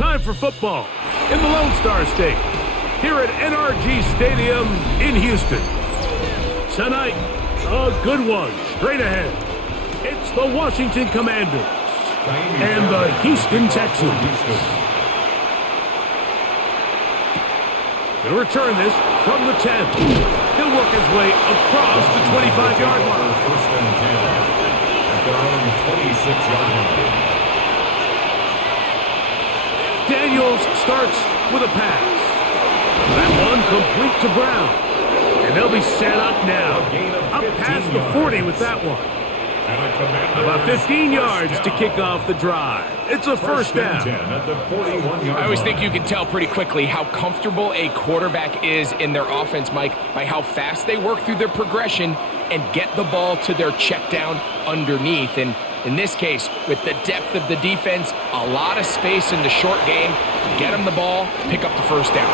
time for football in the Lone Star State here at NRG Stadium in Houston. Tonight, a good one straight ahead. It's the Washington Commanders and the Houston Texans. He'll return this from the 10. He'll work his way across the 25-yard line. First and 10 at their own 26-yard line. Daniels starts with a pass. That one complete to Brown. And they'll be set up now. Up past the 40 with that one. About 15 yards to kick off the drive. It's a first down. I always think you can tell pretty quickly how comfortable a quarterback is in their offense, Mike, by how fast they work through their progression and get the ball to their check down underneath. And in this case, with the depth of the defense, a lot of space in the short game, get him the ball, pick up the first down.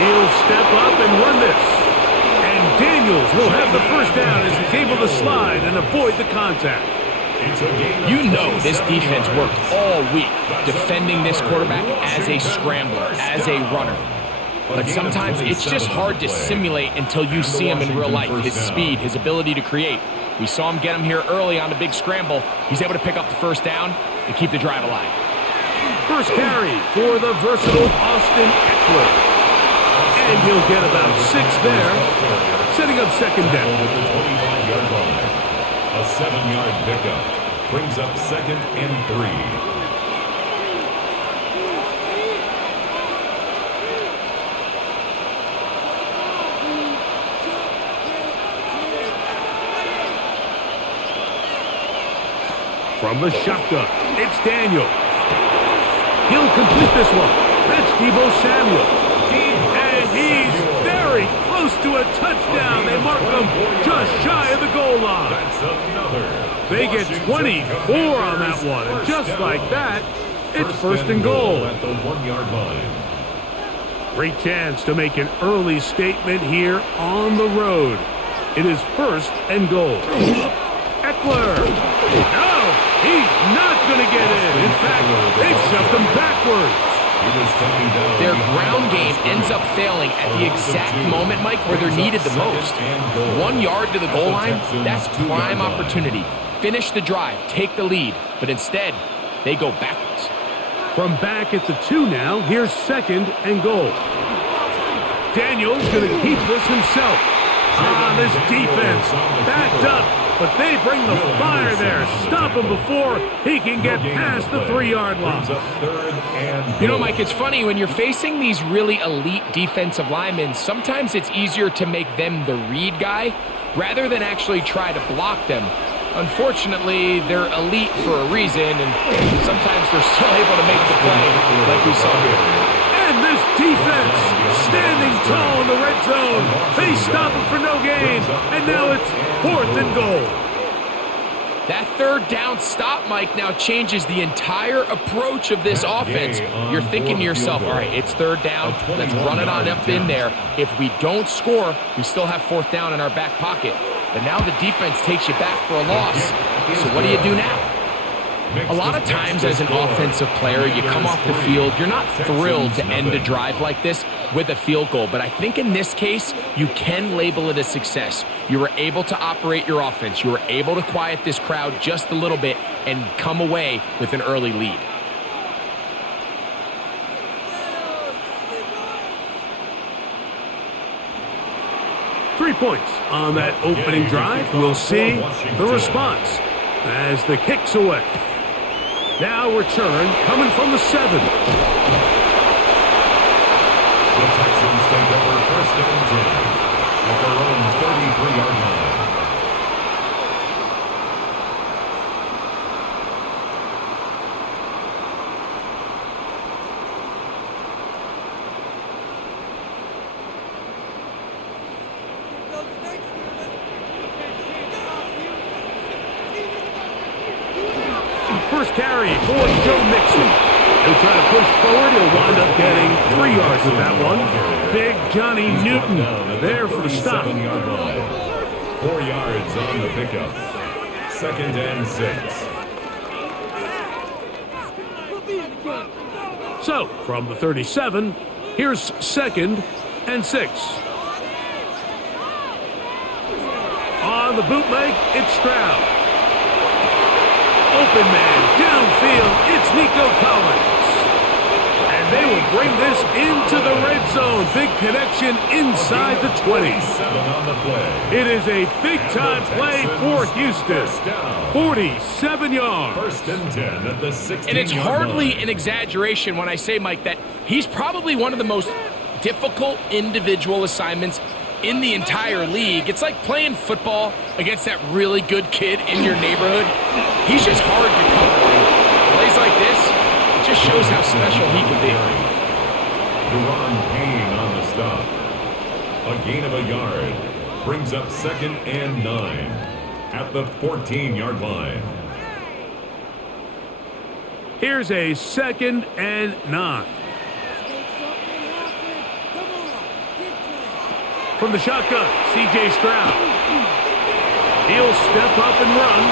He'll step up and run this. And Daniels will have the first down as he's able to slide and avoid the contact. You know this defense worked all week defending this quarterback as a scrambler, as a runner. But sometimes it's just hard to simulate until you see him in real life, his speed, his ability to create. We saw him get him here early on the big scramble. He's able to pick up the first down and keep the drive alive. First carry for the versatile Austin Eckler. And he'll get about 6 there, setting up second down. A 7-yard pickup brings up second and 3. From the shotgun, it's Daniels. He'll complete this one. That's Deebo Samuel. And he's very close to a touchdown. They mark him just shy of the goal line. They get 24 on that one. And just like that, it's first and goal. At the 1-yard line. Great chance to make an early statement here on the road. It is first and goal. Eckler. No, he's not going to get in. In fact, they've shoved him backwards. Their ground game ends up failing at the exact moment, Mike, where they're needed the most. 1 yard to the goal line, that's prime opportunity. Finish the drive, take the lead, but instead, they go backwards. From back at the 2 now, here's second and goal. Daniels going to keep this himself. This defense backed up. But they bring the fire there. Stop him before he can get past the 3-yard line. You know, Mike, it's funny. When you're facing these really elite defensive linemen, sometimes it's easier to make them the read guy rather than actually try to block them. Unfortunately, they're elite for a reason, and sometimes they're still able to make the play like we saw here. And this defense standing tall in the red zone. They stop him for no gain, and now it's fourth and goal. That third down stop, Mike, now changes the entire approach of this offense. You're thinking to yourself, all right, it's third down. Let's run it on up in there. If we don't score, we still have fourth down in our back pocket. But now the defense takes you back for a loss. So what do you do now? A lot of times as an offensive player, you come off the field, you're not thrilled to end a drive like this with a field goal. But I think in this case, you can label it a success. You were able to operate your offense. You were able to quiet this crowd just a little bit and come away with an early lead. Three points on that opening drive. We'll see the response as the kick's away. Now return coming from the 7. The Texans take over first and 10 at their own 33-yard line. First carry for Joe Mixon. He'll try to push forward. He'll wind up getting 3 yards with that one. Big Johnny Newton there for the stop. 4 yards on the pickup. Second and 6. So, from the 37, here's 2nd and 6. On the bootleg, it's Stroud. Open man, downfield, it's Nico Collins. And they will bring this into the red zone. Big connection inside the 20. It is a big-time play for Houston. 47 yards. First and 10 at the 16-yard And it's hardly an exaggeration when I say, Mike, that he's probably one of the most difficult individual assignments in the entire league. It's like playing football against that really good kid in your neighborhood. He's just hard to cover. Plays like this, it just shows how special he can be. Duran Payne on the stop. A gain of a yard. Brings up 2nd and 9 at the 14-yard line. Here's a 2nd and 9. From the shotgun, C.J. Stroud. He'll step up and run.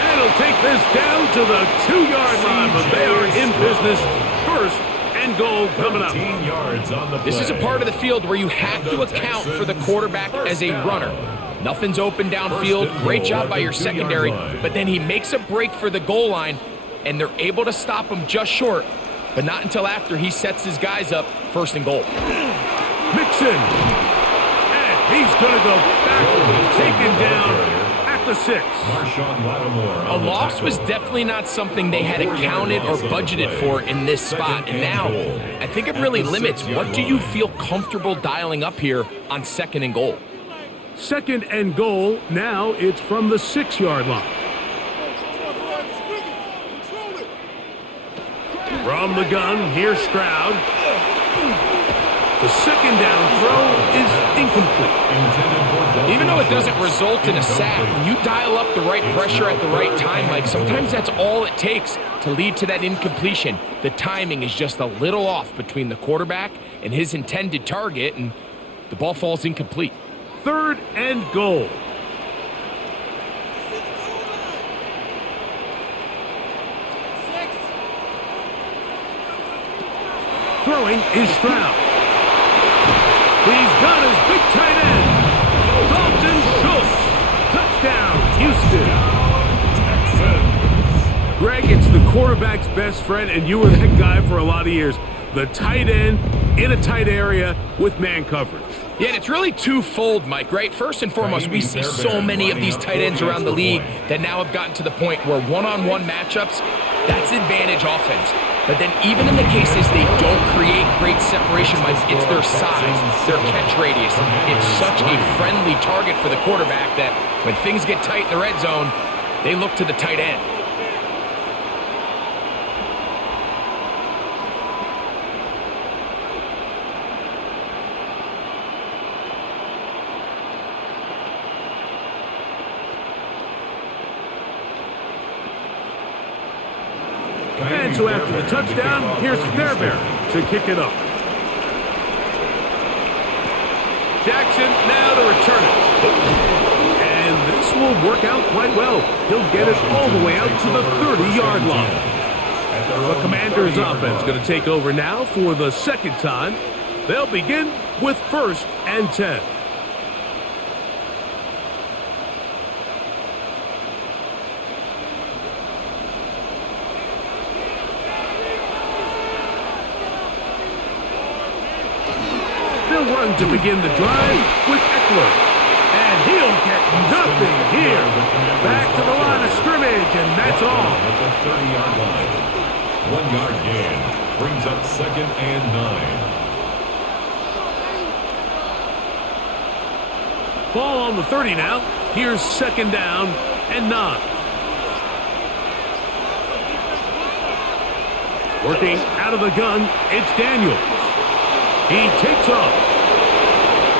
And he'll take this down to the 2-yard line, but they are in business. 1st and goal coming up. 13 yards on the play. This is a part of the field where you have to account for the quarterback as a runner. Nothing's open downfield. Great job by your secondary. But then he makes a break for the goal line, and they're able to stop him just short, but not until after he sets his guys up 1st and goal. Mixon. And he's going to go backwards, taken down at the 6. A loss was definitely not something they had accounted or budgeted for in this spot. And now, I think it really limits what do you feel comfortable dialing up here on 2nd and goal. 2nd and goal. Now it's from the 6-yard line. From the gun, here's Stroud. The 2nd down throw is incomplete. Even though it doesn't result in a sack, when you dial up the right pressure at the right time, like sometimes that's all it takes to lead to that incompletion. The timing is just a little off between the quarterback and his intended target, and the ball falls incomplete. 3rd and goal. Throwing is Stroud. He's got his big tight end, Dalton Schultz. Touchdown, Houston. Greg, it's the quarterback's best friend, and you were that guy for a lot of years. The tight end in a tight area with man coverage. Yeah, and it's really twofold, Mike, right? First and foremost, we see so many of these tight ends around the league that now have gotten to the point where one-on-one matchups, that's advantage offense. But then even in the cases they don't create great separation, Mike, it's their size, their catch radius. It's such a friendly target for the quarterback that when things get tight in the red zone, they look to the tight end. And so after the touchdown, here's Fairbairn to kick it up. Jackson now to return it. And this will work out quite well. He'll get it all the way out to the 30-yard line. The Commanders' offense going to take over now for the 2nd time. They'll begin with 1st and 10. Run to begin the drive with Eckler. And he'll get nothing here. Back to the line of scrimmage, and that's all. At the 30-yard line. 1-yard gain. Brings up 2nd and 9. Ball on the 30 now. Here's 2nd down and 9. Working out of the gun, it's Daniels. He takes off.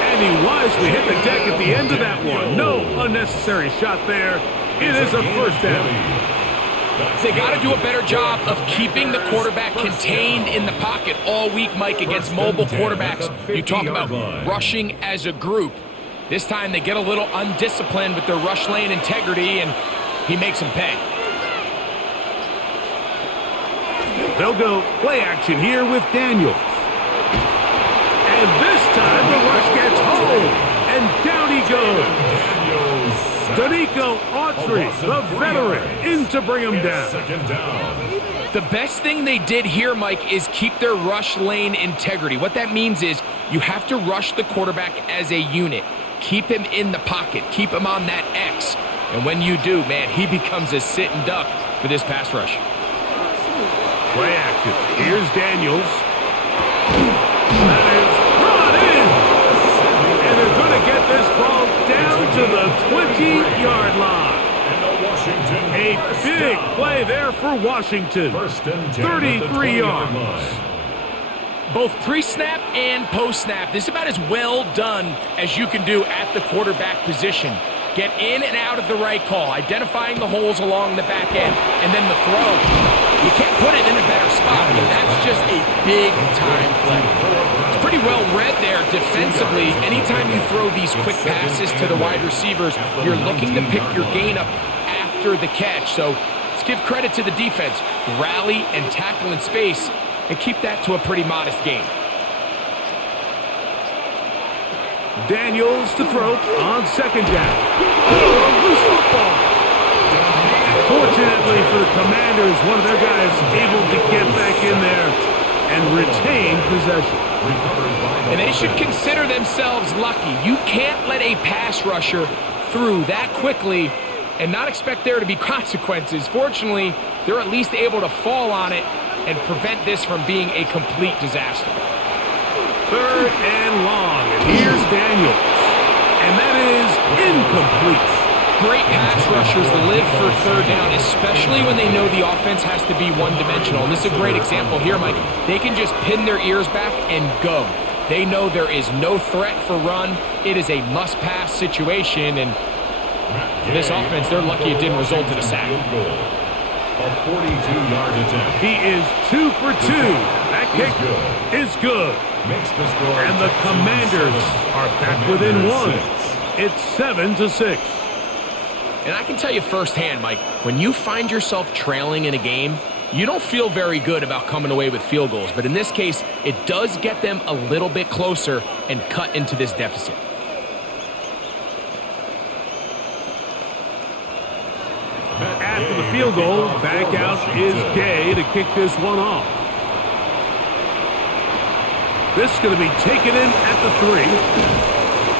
And he wisely hit the deck at the end of that one. No unnecessary shot there. It is a 1st down. They got to do a better job of keeping the quarterback contained in the pocket all week, Mike, against mobile quarterbacks. You talk about rushing as a group. This time they get a little undisciplined with their rush lane integrity, and he makes them pay. They'll go play action here with Daniels. And this time the rush gets home. And down he goes. Danico Autry, the veteran, in to bring him down. Second down. The best thing they did here, Mike, is keep their rush lane integrity. What that means is you have to rush the quarterback as a unit. Keep him in the pocket. Keep him on that X. And when you do, man, he becomes a sitting duck for this pass rush. Play action. Here's Daniels. That is brought in. And they're going to get this ball down to the 20-yard line. A big play there for Washington. 33 yards. Both pre-snap and post-snap, this is about as well done as you can do at the quarterback position. Get in and out of the right call, identifying the holes along the back end, and then the throw. You can't put it in a better spot. I mean, that's just a big-time play. It's pretty well read there defensively. Anytime you throw these quick passes to the wide receivers, you're looking to pick your gain up after the catch. So let's give credit to the defense. Rally and tackle in space and keep that to a pretty modest gain. Daniels to throw on second down. Oh, a loose football. Fortunately for the Commanders, one of their guys able to get back in there and retain possession. And they should consider themselves lucky. You can't let a pass rusher through that quickly and not expect there to be consequences. Fortunately, they're at least able to fall on it and prevent this from being a complete disaster. Third and long, and here's Daniels. And that is incomplete. Great pass rushers live for third down, especially when they know the offense has to be one-dimensional. And this is a great example here, Mike. They can just pin their ears back and go. They know there is no threat for run. It is a must-pass situation, and for this offense, they're lucky it didn't result in a sack. A 42-yard attempt. He is 2 for 2. That kick is good. Makes the score. And the Commanders are back within 1. It's 7-6. And I can tell you firsthand, Mike, when you find yourself trailing in a game, you don't feel very good about coming away with field goals. But in this case, it does get them a little bit closer and cut into this deficit. After the field goal, back out is Gay to kick this one off. This is going to be taken in at the 3.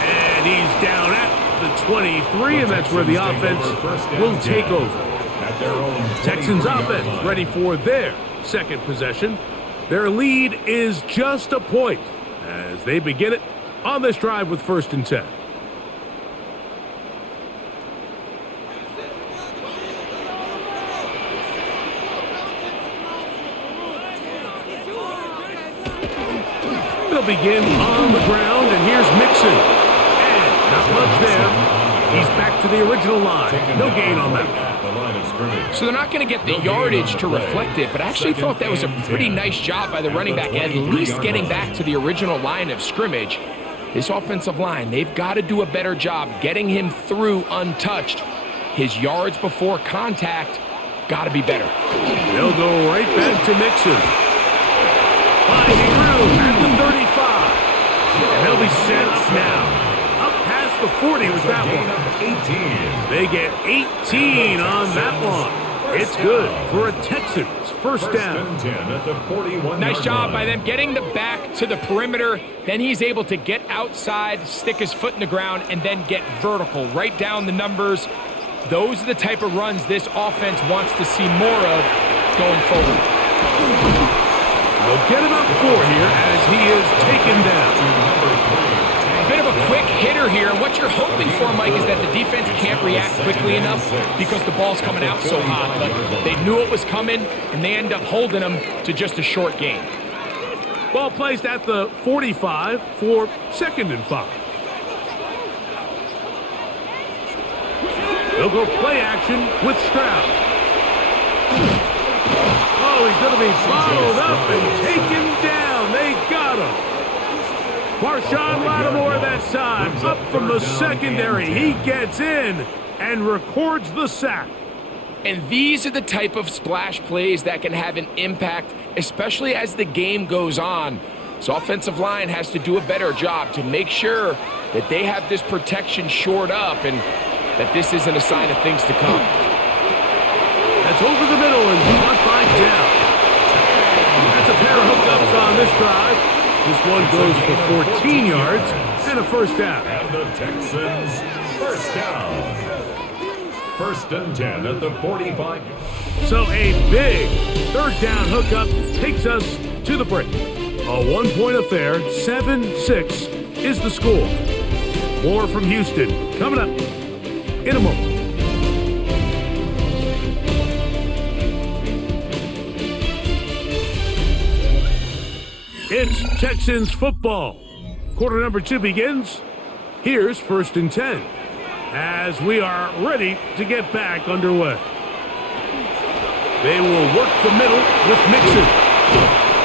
And he's down at the 23, and that's where the offense will take over. Texans offense ready for their second possession. Their lead is just a point as they begin it on this drive with 1st and 10. They'll begin on the ground, and here's Mixon. And not much there. He's back to the original line. No gain on that. So they're not going to get the yardage to reflect it, but I actually thought that was a pretty nice job by the running back, at least getting back to the original line of scrimmage. This offensive line, they've got to do a better job getting him through untouched. His yards before contact got to be better. They'll go right back to Mixon. Finding room at the 35. And they'll be set up now. Up past the 40 with that one. They get 18 on that one. It's good for a Texans first down. Nice job by them getting the back to the perimeter. Then he's able to get outside, stick his foot in the ground, and then get vertical. Right down the numbers. Those are the type of runs this offense wants to see more of going forward. They'll get him up 4 here as he is taken down. A bit of a quick hitter here. What you're hoping for, Mike, is that the defense can't react quickly enough because the ball's coming out so hot. But they knew it was coming, and they end up holding them to just a short gain. Ball placed at the 45 for 2nd and 5. They'll go play action with Stroud. Oh, he's going to be followed up and taken down. They got him. Marshawn Lattimore that time, up from the secondary. He gets in and records the sack. And these are the type of splash plays that can have an impact, especially as the game goes on. So offensive line has to do a better job to make sure that they have this protection shored up and that this isn't a sign of things to come. That's over the middle and caught by Dell. That's a pair of hookups on this drive. This one goes for 14 yards and a first down. And the Texans, first down. First and 10 at the 45. So a big third down hookup takes us to the break. A one-point affair, 7-6 is the score. More from Houston coming up in a moment. It's Texans football. Quarter number 2 begins. Here's first and 10 as we are ready to get back underway. They will work the middle with Mixon.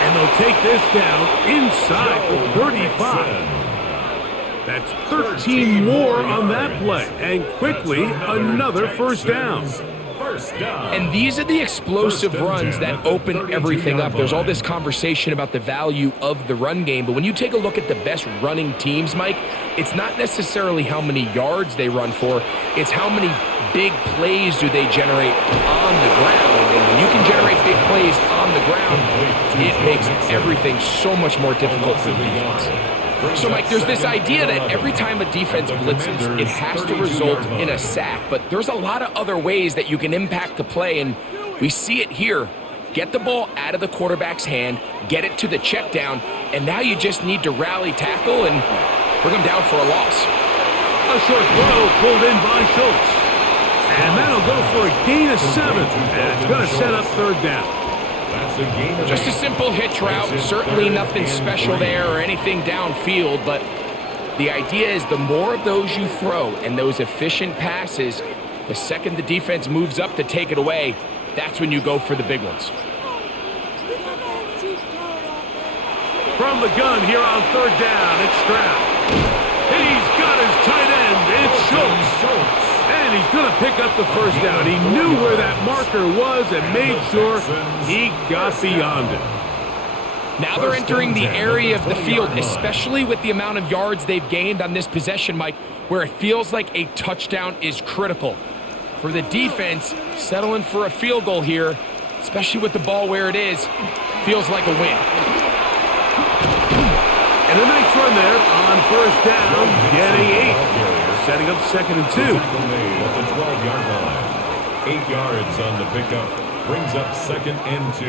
And they'll take this down inside the 35. That's 13 more on that play. And quickly, another first down. And these are the explosive runs that open everything up. There's all this conversation about the value of the run game, but when you take a look at the best running teams, Mike, it's not necessarily how many yards they run for, it's how many big plays do they generate on the ground. And when you can generate big plays on the ground, it makes everything so much more difficult for the defense. So, Mike, there's this idea that every time a defense blitzes, it has to result in a sack. But there's a lot of other ways that you can impact the play, and we see it here. Get the ball out of the quarterback's hand, get it to the check down, and now you just need to rally tackle and bring them down for a loss. A short throw pulled in by Schultz. And that'll go for a gain of 7. And it's going to set up third down. Just a simple hitch route, certainly nothing special there or anything downfield, but the idea is the more of those you throw and those efficient passes, the second the defense moves up to take it away, that's when you go for the big ones. From the gun here on third down, it's Stroud. He's got his tight end, it's Schultz. And he's going to pick up the first down. He knew where that marker was and made sure he got beyond it. Now they're entering the area of the field, especially with the amount of yards they've gained on this possession, Mike, where it feels like a touchdown is critical. For the defense, settling for a field goal here, especially with the ball where it is, feels like a win. And a nice run there on first down, getting 8. Setting up second and 2. At the 12-yard line. 8 yards on the pickup. Brings up second and 2.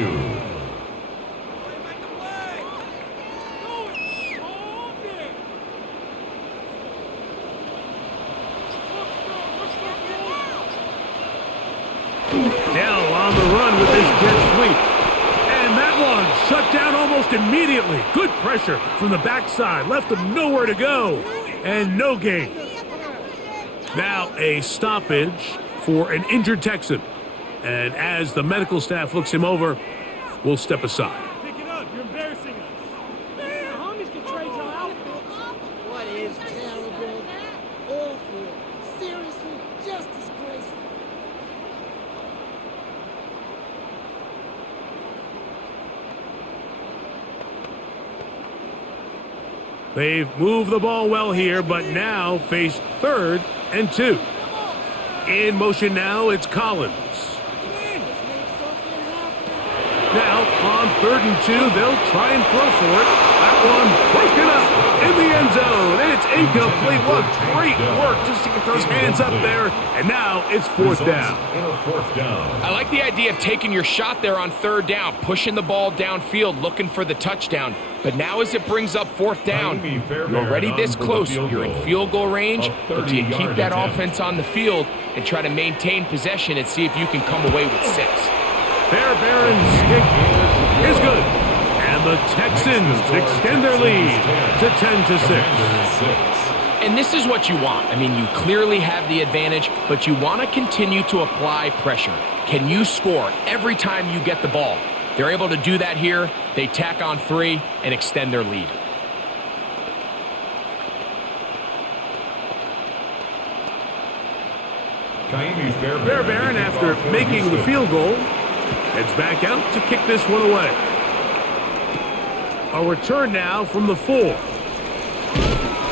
Dell on the run with this jet sweep. And that one shut down almost immediately. Good pressure from the backside. Left him nowhere to go. And no gain. Now a stoppage for an injured Texan. And as the medical staff looks him over, we'll step aside. Pick it up. You're embarrassing us. The homies can trade your outfit. What is terrible? Awful. Seriously, just disgraceful. They've moved the ball well here, but now face third and 2. In motion now, it's Collins. Now, on third and 2, they'll try and throw for it. That one broken up in the end zone. It's incomplete. What great work just to get those hands up there. And now it's fourth down. I like the idea of taking your shot there on third down, pushing the ball downfield, looking for the touchdown. But now as it brings up fourth down, you're already this close. You're in field goal range, but do you keep that offense on the field and try to maintain possession and see if you can come away with 6? Fairbairn's kick is good. And the Texans extend their lead to 10-6. And this is what you want. I mean, you clearly have the advantage, but you want to continue to apply pressure. Can you score every time you get the ball? They're able to do that here. They tack on 3 and extend their lead. Fairbairn, after after making the field goal. Heads back out to kick this one away. A return now from the 4.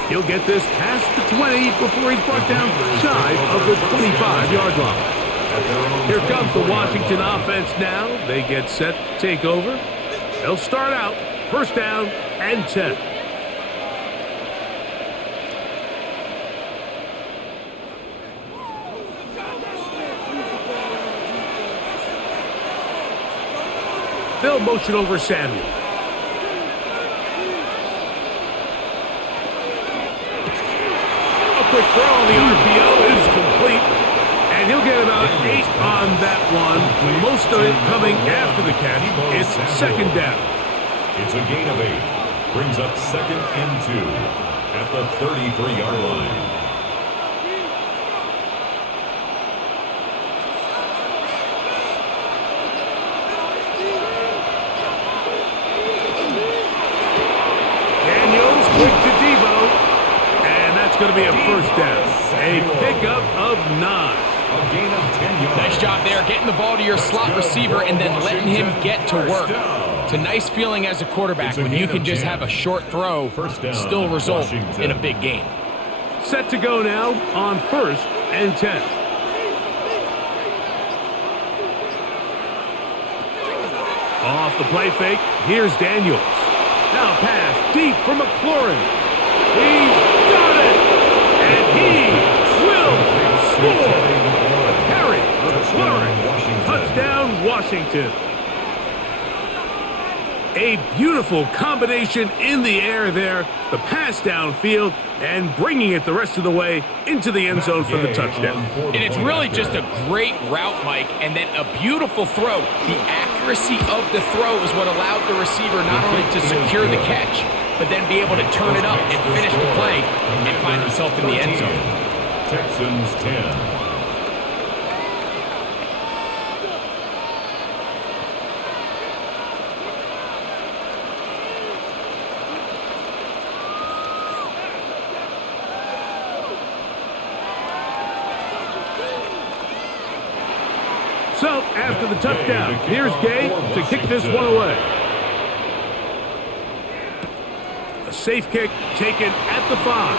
He'll get this past the 20 before he's brought down shy of the 25-yard line. Here comes the Washington offense now. They get set to take over. They'll start out first down and 10. They'll motion over Samuel. A quick throw on the RPO is complete. And he'll get about 8 on that one. Most of it coming after the catch. It's second down. It's a gain of 8. Brings up second and 2 at the 33-yard line. Going to be a first down. A pickup of 9. A gain of 10 yards. Nice job there, getting the ball to your slot receiver and then letting him get to work. It's a nice feeling as a quarterback when you can just have a short throw still result in a big game. Set to go now on first and 10. Off the play fake, here's Daniels. Now pass deep for McLaurin. He's got it! And he will score! Harry McLaurin, touchdown Washington. A beautiful combination in the air there, the pass downfield, and bringing it the rest of the way into the end zone for the touchdown. And it's really just a great route, Mike, and then a beautiful throw. The accuracy of the throw is what allowed the receiver not only to secure the catch, but then be able to turn it up and finish the play and find himself in the end zone. Texans 10. So, after the touchdown, here's Gay to kick this one away. A safe kick taken at the 5.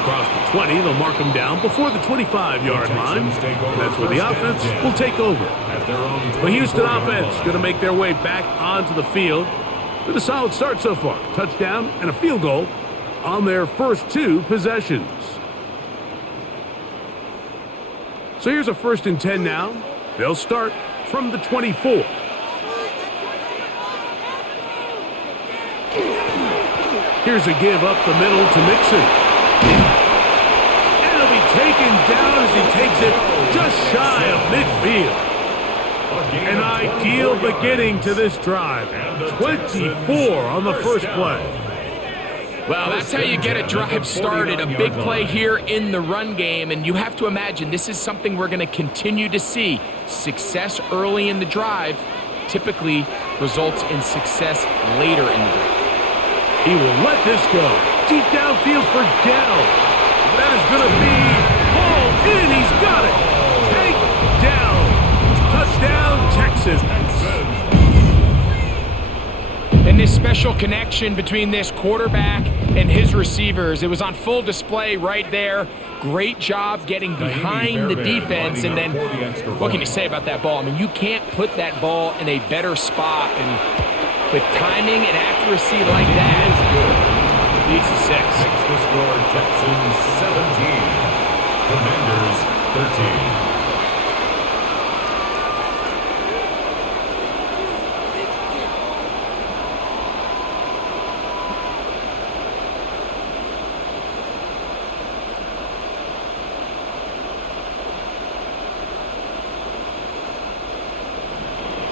Across the 20, they'll mark him down before the 25-yard line. That's where the offense will take over. The Houston offense going to make their way back onto the field with a solid start so far. Touchdown and a field goal on their first 2 possessions. So here's a first and 10 now. They'll start from the 24. Here's a give up the middle to Mixon. And it'll be taken down as he takes it just shy of midfield. An ideal beginning to this drive. 24 on the first play. Well, that's how you get a drive started, a big play here in the run game, and you have to imagine this is something we're going to continue to see. Success early in the drive typically results in success later in the drive. He will let this go. Deep downfield for Dell. That is going to be hauled in. He's got it. Take down. Touchdown, Texans. And this special connection between this quarterback and his receivers, it was on full display right there. Great job getting behind the defense. And then what can you say about that ball? I mean, you can't put that ball in a better spot. And with timing and accuracy like that, leads to 6. Takes the score, Texans 17, Commanders 13.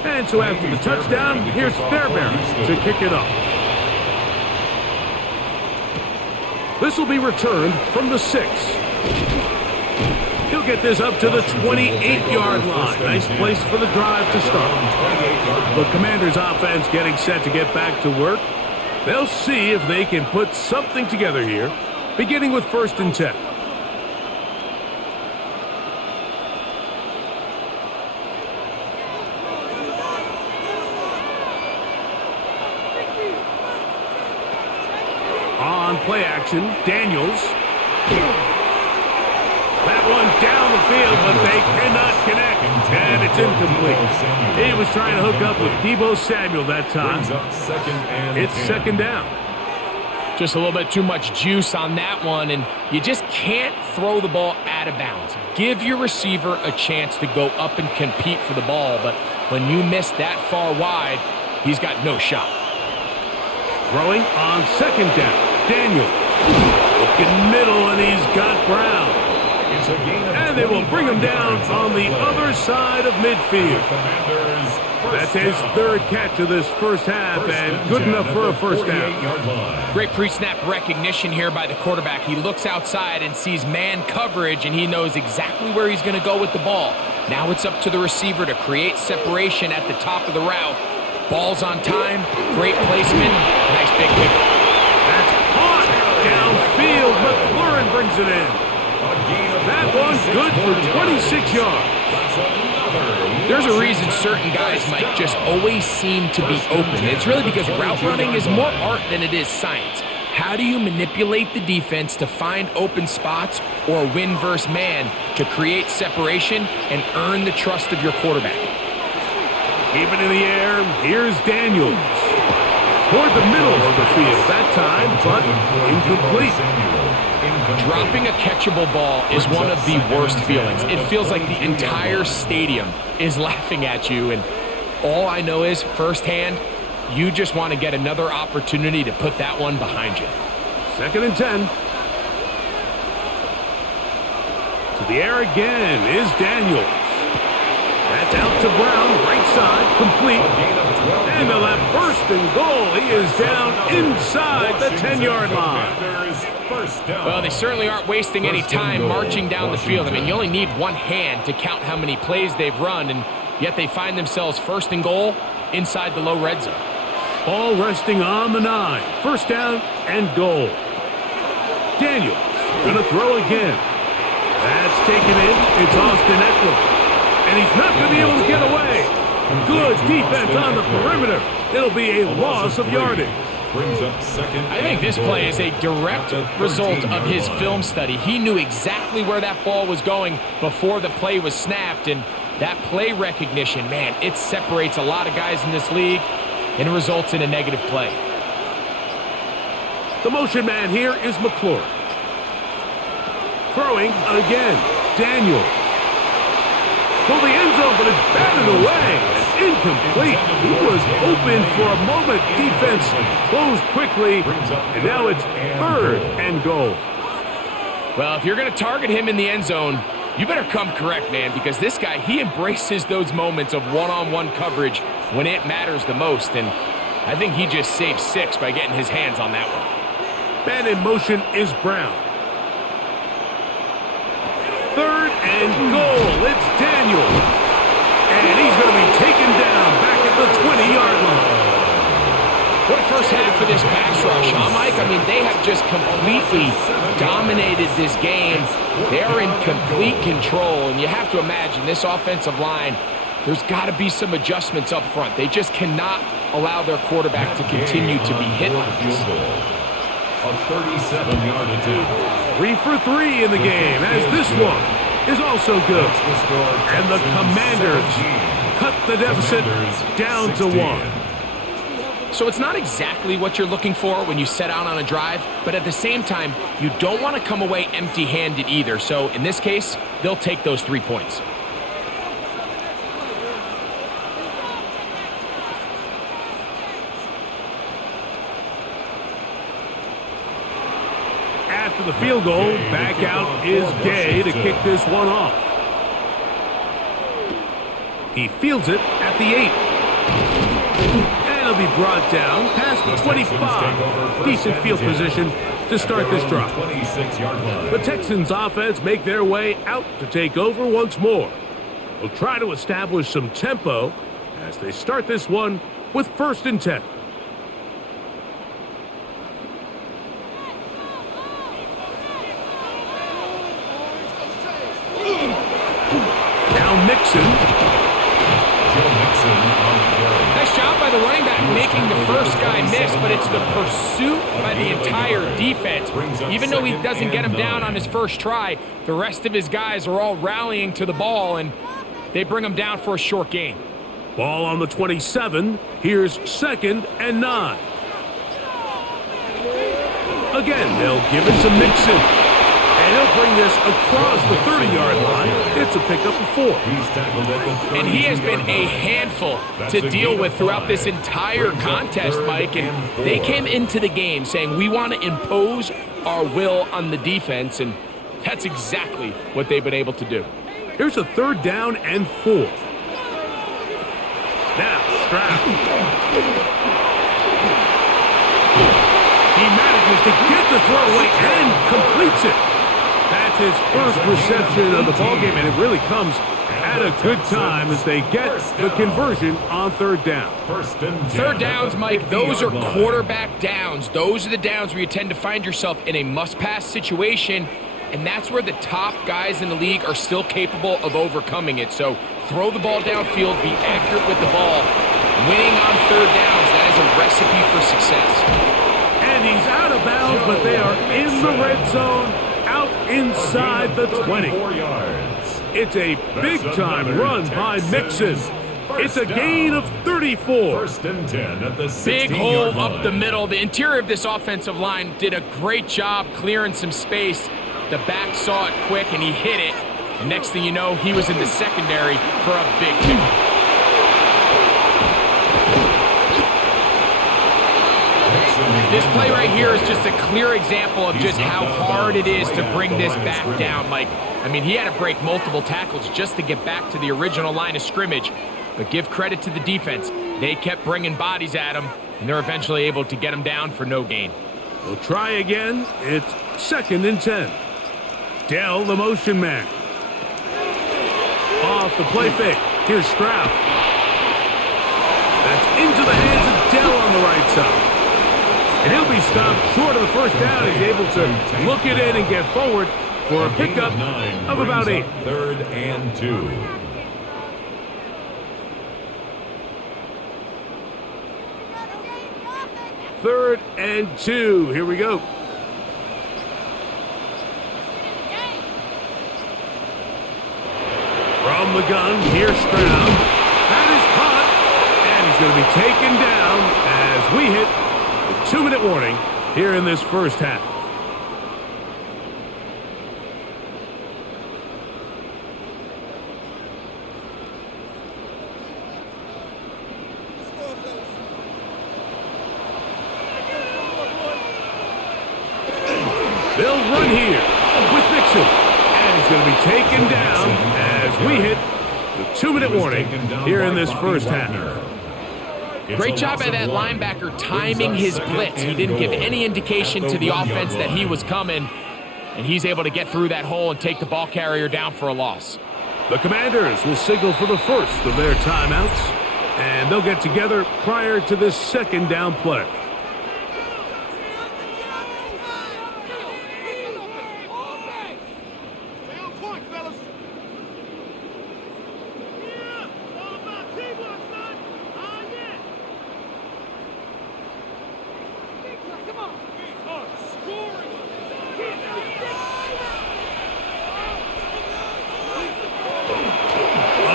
And so after the touchdown, here's Fairbairn to kick it up. This will be returned from the 6. He'll get this up to the 28-yard line. Nice place for the drive to start. The Commanders' offense getting set to get back to work. They'll see if they can put something together here, beginning with first and 10. on play action. Daniels. That one down the field, but they cannot connect, and it's incomplete. He was trying to hook up with Deebo Samuel that time. It's second down. Just a little bit too much juice on that one, and you just can't throw the ball out of bounds. Give your receiver a chance to go up and compete for the ball, but when you miss that far wide, he's got no shot. Throwing on second down. Daniels. Looking middle, and he's got Brown. And they will bring him down on the other side of midfield. That's his third catch of this first half, and good enough for a first down. Great pre-snap recognition here by the quarterback. He looks outside and sees man coverage, and he knows exactly where he's going to go with the ball. Now it's up to the receiver to create separation at the top of the route. Ball's on time, great placement, nice big pickup. That's caught downfield. McLaurin brings it in. That one's good for 26 yards. There's a reason certain guys, Mike, just always seem to be open. It's really because route running is more art than it is science. How do you manipulate the defense to find open spots or win versus man to create separation and earn the trust of your quarterback? Keep it in the air. Here's Daniels. Toward the middle of the field that time, but incomplete. Dropping a catchable ball is one of the worst feelings. It feels like the entire stadium is laughing at you, and all I know is firsthand, you just want to get another opportunity to put that one behind you. Second and 10. To the air again is Daniels. That's out to Brown, right side, complete. And they'll have first and goal. He is down inside the 10-yard line. Well, they certainly aren't wasting any time marching down the field. I mean, you only need one hand to count how many plays they've run, and yet they find themselves first and goal inside the low red zone. Ball resting on the 9. First down and goal. Daniels gonna throw again. That's taken in. It's Austin Eckler. And he's not going to be able to get away. Good defense on the perimeter. It'll be a loss of yardage. I think this play is a direct result of his film study. He knew exactly where that ball was going before the play was snapped, and that play recognition, man, it separates a lot of guys in this league, and it results in a negative play. The motion man here is McLaurin. Throwing again. Daniels. For the end zone, but it's batted away. Incomplete. He was open for a moment. Defense closed quickly, and now it's third and goal. Well, if you're going to target him in the end zone, you better come correct, man, because this guy, he embraces those moments of one-on-one coverage when it matters the most, and I think he just saved 6 by getting his hands on that one. Man in motion is Brown. Third and goal. It's Daniels. And he's going to be taken down back at the 20-yard line. What a first half for this pass rush, huh, Mike? I mean, they have just completely dominated this game. They are in complete control, and you have to imagine this offensive line, there's got to be some adjustments up front. They just cannot allow their quarterback to continue to be hit like this. A 37-yard attempt. 3 for 3 in the game, as this one is also good. And the Commanders cut the deficit down to 1. So it's not exactly what you're looking for when you set out on a drive, but at the same time, you don't want to come away empty-handed either. So in this case, they'll take those 3 points. After the field goal, back out is Gay to kick this one off. He fields it at the 8. And he'll be brought down past the 25. Decent field position to start this drive. The Texans offense make their way out to take over once more. They'll try to establish some tempo as they start this one with 1st and 10. Mixon. Nice job by the running back, making the first guy miss, but it's the pursuit by the entire defense. Even though he doesn't get him down on his first try, the rest of his guys are all rallying to the ball, and they bring him down for a short gain. Ball on the 27. Here's 2nd and 9. Again, they'll give it to Mixon. And he'll bring this across the 30-yard line. It's a pickup of 4. And he has been a handful to deal with throughout this entire contest, Mike. And they came into the game saying, we want to impose our will on the defense. And that's exactly what they've been able to do. Here's a 3rd down and 4. Now, Stroud. He manages to get the throw away and completes it. That's his first reception of the ballgame, and it really comes at a good time as they get the conversion on 3rd down. 3rd downs, Mike, those are quarterback downs. Those are the downs where you tend to find yourself in a must-pass situation, and that's where the top guys in the league are still capable of overcoming it. So throw the ball downfield, be accurate with the ball. Winning on 3rd downs, that is a recipe for success. And he's out of bounds, but they are in the red zone, out inside the 20. It's a big-time run by Mixon. It's a gain of 34. 1st and 10 at the 16-yard Big hole line. up the middle. The interior of this offensive line did a great job clearing some space. The back saw it quick, and he hit it. And next thing you know, he was in the secondary for a big kick. This play right here is just a clear example of just how hard it is to bring this back down, Mike. I mean, he had to break multiple tackles just to get back to the original line of scrimmage. But give credit to the defense. They kept bringing bodies at him, and they're eventually able to get him down for no gain. We'll try again. It's 2nd and 10. Dell, the motion man. Off the play fake. Here's Stroud. That's into the hands of Dell on the right side. And he'll be stopped short of the 1st down. He's able to look it in and get forward for a pickup of about 8. 3rd and 2. Third and 2. Here we go. From the gun, here's Stroud. That is caught, and he's going to be taken down as we hit the 2-minute warning here in this first half. They'll run here with Mixon, and he's going to be taken down as we hit the 2-minute warning here in this first half. Great job by that linebacker timing his blitz. He didn't give any indication to the offense that he was coming, and he's able to get through that hole and take the ball carrier down for a loss. The Commanders will signal for the first of their timeouts, and they'll get together prior to this 2nd down play.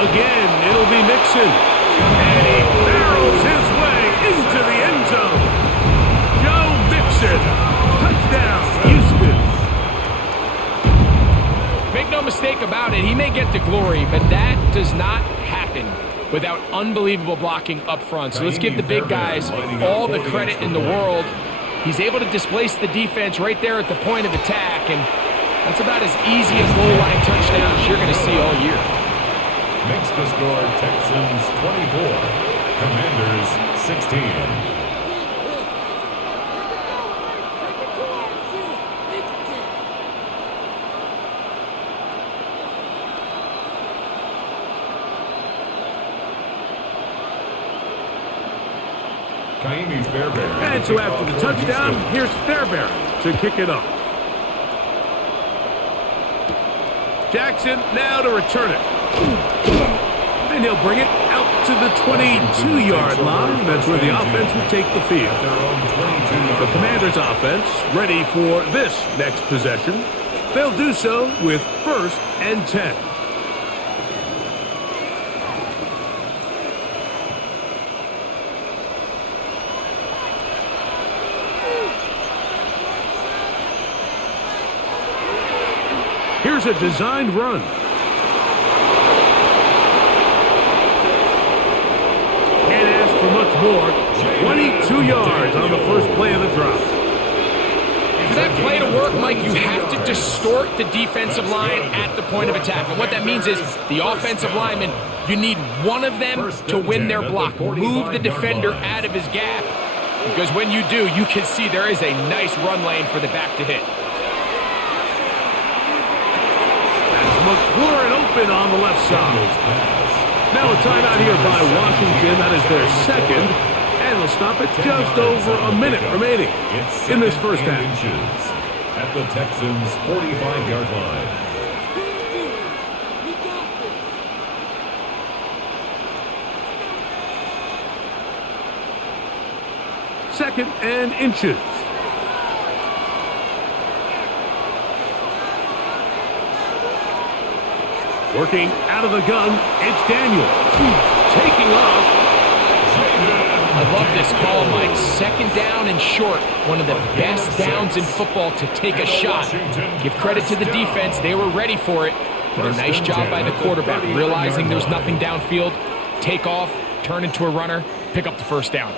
Again, it'll be Mixon, and he barrels his way into the end zone. Joe Mixon, touchdown, Houston. Make no mistake about it, he may get the glory, but that does not happen without unbelievable blocking up front. So let's give the big guys all the credit in the world. He's able to displace the defense right there at the point of attack, and that's about as easy a goal line touchdown as you're going to see all year. Makes the score Texans 24, Commanders 16. And so after the touchdown, here's Fairbairn to kick it off. Jackson now to return it. And he'll bring it out to the 22-yard line. That's where the offense will take the field. The Commanders' offense ready for this next possession. They'll do so with 1st and 10. Here's a designed run. Can't ask for much more. 22 yards on the first play of the drive. For that play to work, Mike, you have to distort the defensive line at the point of attack. And what that means is the offensive lineman, you need one of them to win their block. Move the defender out of his gap. Because when you do, you can see there is a nice run lane for the back to hit. McLaurin open on the left side. Now a timeout here by Washington. That is their second. And they'll stop it just over a minute remaining in this first half. At the Texans' 45-yard line. Second and inches. Working out of the gun, it's Daniel. Taking off. I love this call, Mike. 2nd down and short. One of the best downs in football to take a shot. Give credit to the defense. They were ready for it. But a nice job by the quarterback, realizing there's nothing downfield. Take off, turn into a runner, pick up the 1st down.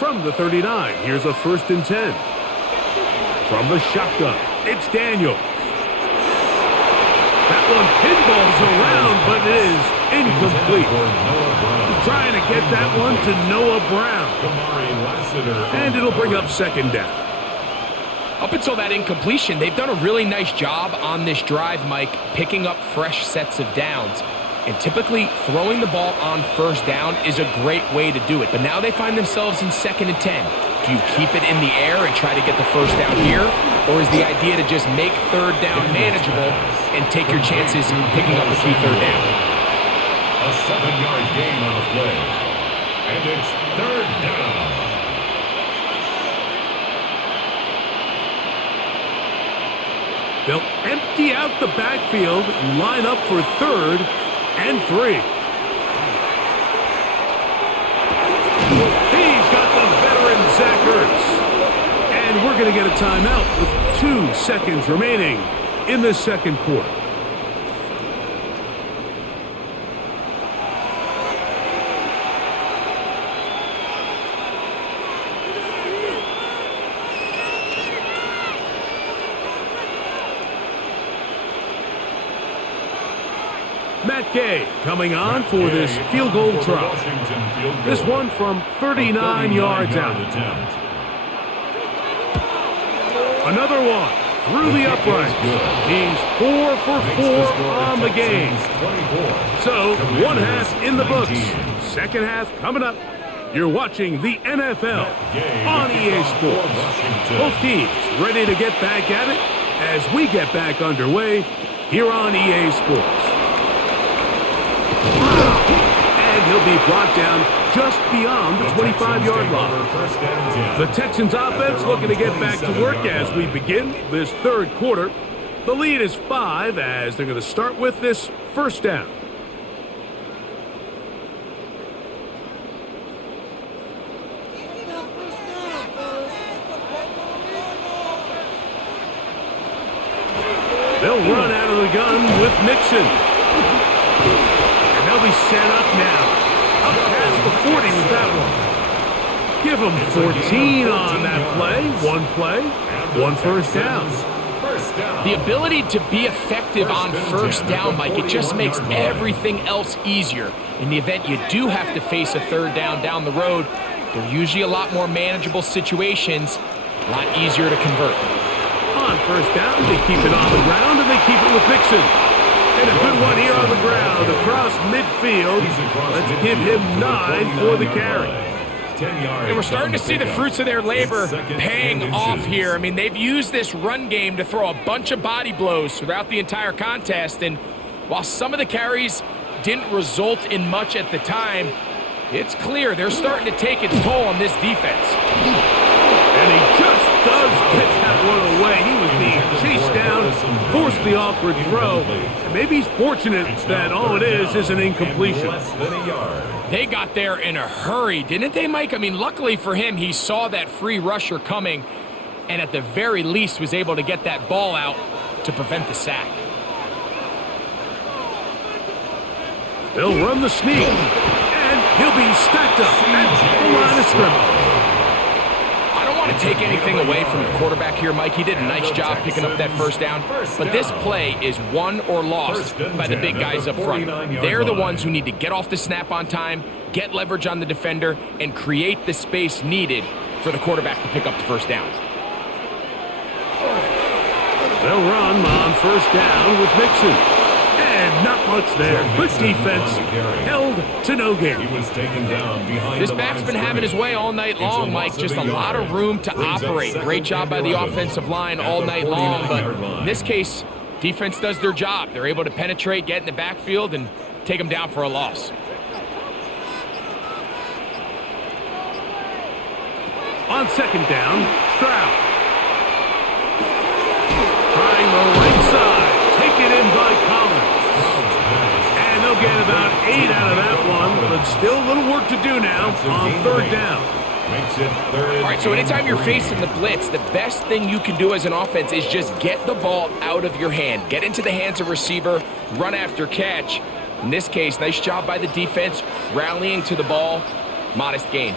From the 39, here's a 1st and 10. From the shotgun, it's Daniel. That one pinballs around, but it is incomplete. Trying to get that one to Noah Brown. And it'll bring up 2nd down. Up until that incompletion, they've done a really nice job on this drive, Mike, picking up fresh sets of downs. And typically, throwing the ball on 1st down is a great way to do it. But now they find themselves in 2nd and 10. Do you keep it in the air and try to get the 1st down here? Or is the idea to just make 3rd down manageable and take your chances picking up a key 3rd down? A 7-yard gain on the play. And it's 3rd down. They'll empty out the backfield, line up for 3rd and 3. He's got the veteran Zach Ertz. And we're going to get a timeout with 2 seconds remaining in the 2nd quarter. Matt Gay coming on for this field goal try. This one from 39 yards out. Another one through the upright. He's 4 for 4 on the game. So 1 half in the books. 2nd half coming up. You're watching the NFL on EA Sports. Both teams ready to get back at it as we get back underway here on EA Sports. And he'll be brought down just beyond the 25-yard line. The Texans offense looking to get back to work as we begin this 3rd quarter. The lead is 5 as they're going to start with this 1st down. They'll run out of the gun with Mixon. And they'll be set up now. Up past the 40 with that one. Give them 14 on that play. 1 1st down. The ability to be effective on 1st down, Mike, it just makes everything else easier. In the event you do have to face a 3rd down the road, they're usually a lot more manageable situations, a lot easier to convert. On 1st down, they keep it on the ground, and they keep it with Mixon. And a good one here on the ground across midfield. Let's give him 9 for the carry. And we're starting to see the fruits of their labor paying off here. I mean, they've used this run game to throw a bunch of body blows throughout the entire contest. And while some of the carries didn't result in much at the time, It's clear they're starting to take its toll on this defense. And he just does get that one away. He was being chased down, forced the awkward throw. And maybe he's fortunate that all it is an incompletion. Less than a yard. They got there in a hurry, didn't they, Mike? I mean, luckily for him, he saw that free rusher coming and at the very least was able to get that ball out to prevent the sack. They'll run the sneak, and he'll be stacked up at the line of scrimmage. I don't want to take anything away from the quarterback here, Mike. He did a nice job picking up that first down, but this play is won or lost by the big guys up front. They're the ones who need to get off the snap on time, get leverage on the defender, and create the space needed for the quarterback to pick up the first down. They'll run on first down with Mixon. And not much there. Good defense. Held to no gain. He was taken down behind This back's been having his way all night long, Mike. Just a lot of room to operate. Great job by the offensive line all night long. But in this case, defense does their job. They're able to penetrate, get in the backfield, and take them down for a loss. On second down, Stroud. Trying the right side. Taken in by Collins. And they'll get about 8 out of that one, but still a little work to do now on third down. All right, so anytime you're facing the blitz, the best thing you can do as an offense is just get the ball out of your hand. Get into the hands of receiver, run after catch. In this case, nice job by the defense, rallying to the ball. Modest gain.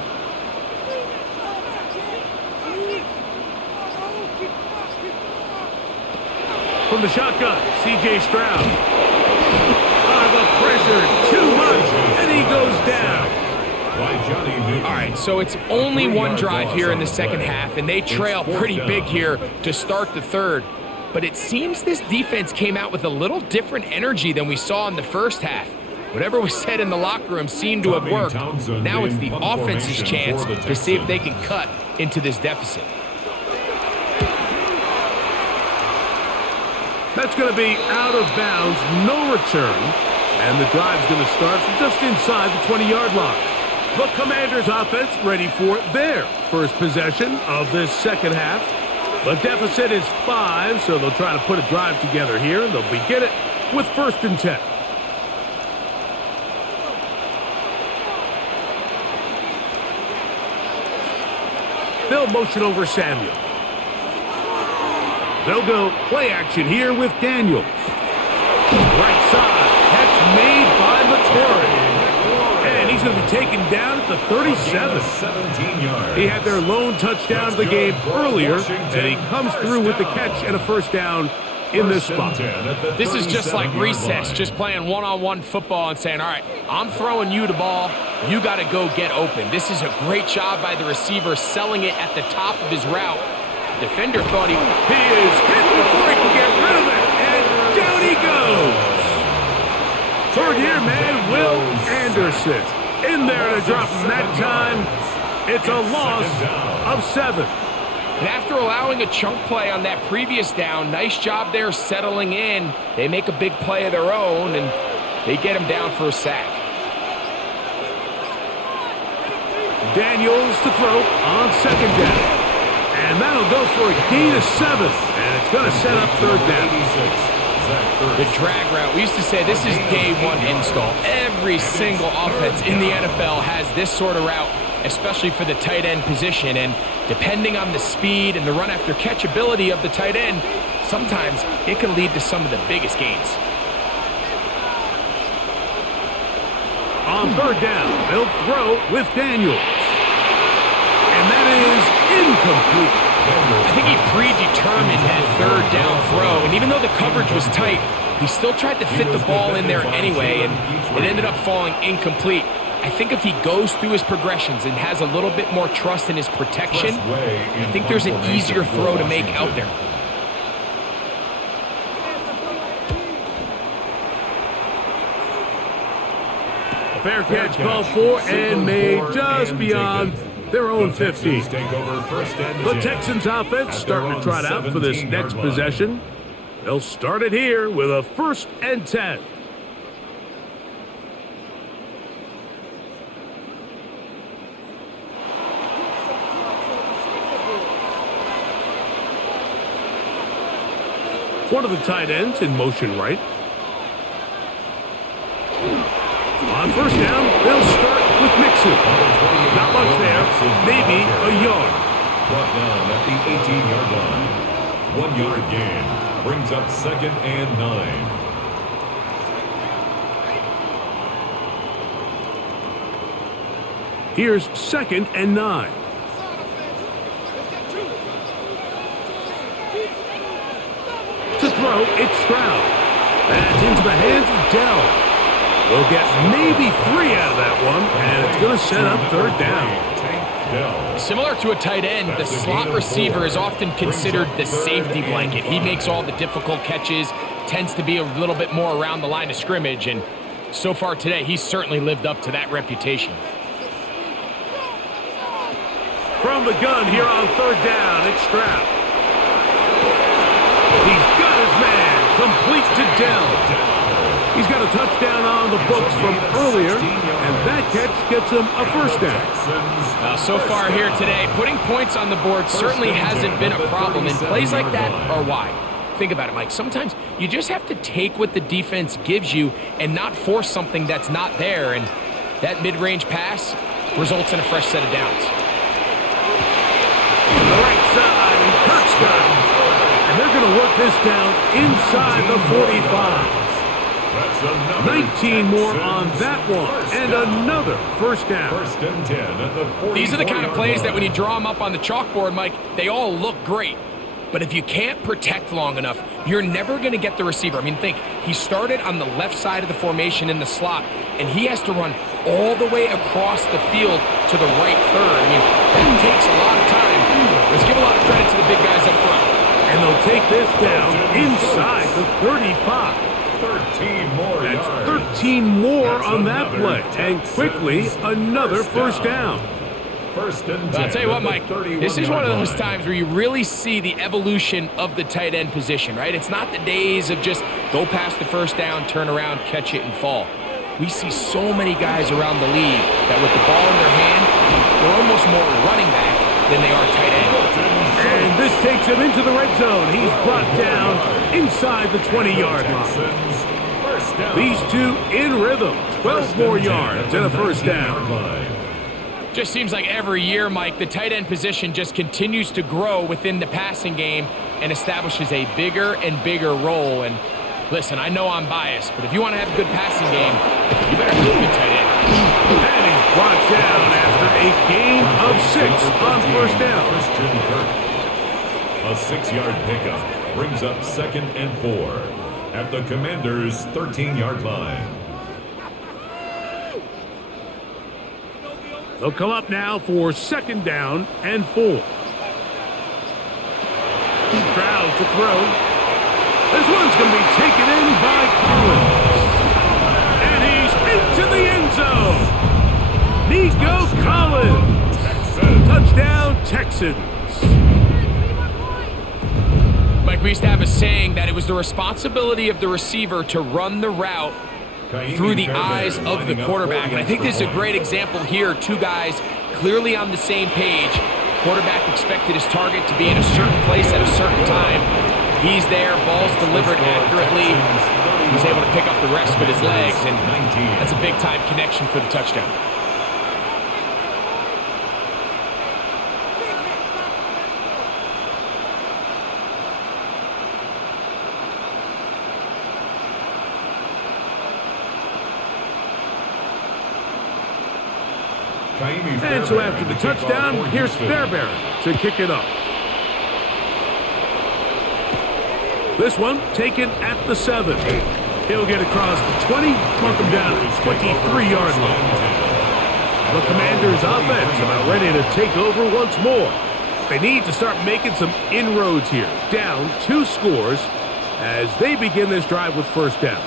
From the shotgun, C.J. Stroud. The pressure, too much, and he goes down. All right, so it's only one drive here in the second half, and they trail pretty big here to start the third. But it seems this defense came out with a little different energy than we saw in the first half. Whatever was said in the locker room seemed to have worked. Now it's the offense's chance to see if they can cut into this deficit. That's going to be out of bounds, no return. And the drive's going to start from just inside the 20-yard line. The Commanders' offense ready for their first possession of this second half. The deficit is 5, so they'll try to put a drive together here, and they'll begin it with 1st and 10. They'll motion over Samuel. They'll go play action here with Daniels. Right side, catch made by McCory. And he's going to be taken down at the 37. He had their lone touchdown of the game earlier, and he comes through with the catch and a first down in this spot. This is just like recess, just playing one-on-one football and saying, all right, I'm throwing you the ball. You got to go get open. This is a great job by the receiver selling it at the top of his route. The defender thought he is hit before he can get rid of it, and down he goes. Third-year man Will Anderson in there to drop him that time. It's a loss of 7. And after allowing a chunk play on that previous down, nice job there settling in. They make a big play of their own, and they get him down for a sack. Daniels to throw on second down. And that'll go for a gain of 7. And it's going to set up third down. The drag route. We used to say this is day one install. Every single offense in the NFL has this sort of route, especially for the tight end position. And depending on the speed and the run after catch ability of the tight end, sometimes it can lead to some of the biggest gains. On third down, they'll throw with Daniels. And that is incomplete. I think he predetermined that third down throw, and even though the coverage was tight, he still tried to fit the ball in there anyway, and it ended up falling incomplete. I think if he goes through his progressions and has a little bit more trust in his protection, I think there's an easier throw to make out there. A fair catch called for and made just beyond their own 50. The Texans offense starting to trot out for this next possession. They'll start it here with a 1st and 10. One of the tight ends in motion right. On first down, they'll start with Mixon. Not much there, maybe a yard. Brought down at the 18-yard line. 1 yard gain brings up 2nd and 9. Here's 2nd and 9. To throw, it's Stroud. That's into the hands of Dell. They'll get maybe 3 out of that one, and it's going to set up 3rd down. Similar to a tight end, the slot receiver is often considered the safety blanket. He makes all the difficult catches, tends to be a little bit more around the line of scrimmage, and so far today, he's certainly lived up to that reputation. From the gun here on 3rd down, it's Stroud. He's got his man, complete to Dell. He's got a touchdown on the books from earlier, and that catch gets him a 1st down. So far here today, putting points on the board certainly hasn't been a problem, and plays like that are why. Think about it, Mike. Sometimes you just have to take what the defense gives you and not force something that's not there, and that mid-range pass results in a fresh set of downs. On the right side, and Kirk's got him. And they're going to work this down inside the 45. 19 more on that one, and another 1st down. 1st and 10 at the 44. These are the kind of plays that when you draw them up on the chalkboard, Mike, they all look great. But if you can't protect long enough, you're never going to get the receiver. I mean, think, he started on the left side of the formation in the slot, and he has to run all the way across the field to the right third. I mean, that takes a lot of time. Let's give a lot of credit to the big guys up front. And they'll take this down inside the 35. 13 more That's yards. 13 more on that play. And quickly, another 1st down. 1st and 10. I'll tell you what, Mike, this is one of those times where you really see the evolution of the tight end position, right? It's not the days of just go past the 1st down, turn around, catch it, and fall. We see so many guys around the league that with the ball in their hand, they're almost more running back than they are tight end. And this takes him into the red zone. He's brought down inside the 20-yard line. These two in rhythm. 12 more yards and a 1st down. Just seems like every year, Mike, the tight end position just continues to grow within the passing game and establishes a bigger and bigger role. And listen, I know I'm biased, but if you want to have a good passing game, you better have a good tight end. And he's brought down after a gain of 6 on 1st down. A 6-yard pickup brings up 2nd and 4 at the Commanders' 13-yard line. They'll come up now for 2nd down and 4. Stroud to throw. This one's going to be taken in by Collins. And he's into the end zone. Nico Collins. Touchdown, Texans. Mike, we used to have a saying that it was the responsibility of the receiver to run the route through the eyes of the quarterback. And I think this is a great example here. Two guys clearly on the same page. Quarterback expected his target to be in a certain place at a certain time. He's there, ball's delivered accurately. He's able to pick up the rest with his legs, and that's a big-time connection for the touchdown. And so after the touchdown, here's Fairbairn to kick it up. This one taken at the 7. He'll get across the 20, mark him down at the 23-yard line. The Commanders' offense about ready to take over once more. They need to start making some inroads here. Down 2 scores as they begin this drive with 1st down.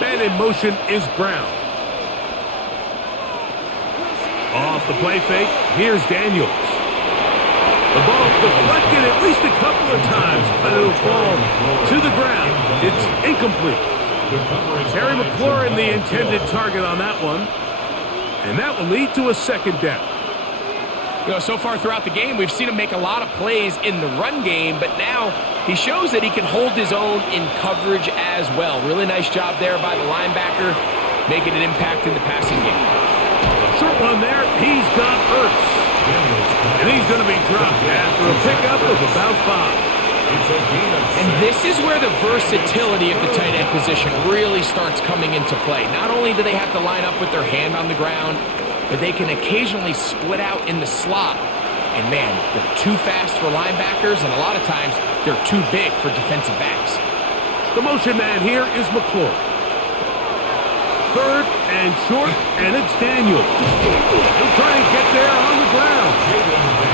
And in motion is Brown. Off the play fake, here's Daniels. The ball deflected at least a couple of times, but it'll fall to the ground. It's incomplete. Terry McLaurin, the intended target on that one. And that will lead to a second down. You know, so far throughout the game, we've seen him make a lot of plays in the run game, but now he shows that he can hold his own in coverage as well. Really nice job there by the linebacker, making an impact in the passing game. Short one there, he's got Ertz. And he's going to be dropped after a pickup of about 5. And this is where the versatility of the tight end position really starts coming into play. Not only do they have to line up with their hand on the ground, but they can occasionally split out in the slot. And man, they're too fast for linebackers, and a lot of times they're too big for defensive backs. The motion man here is McClure. Third and short, and it's Daniel. He'll try and get there on the ground.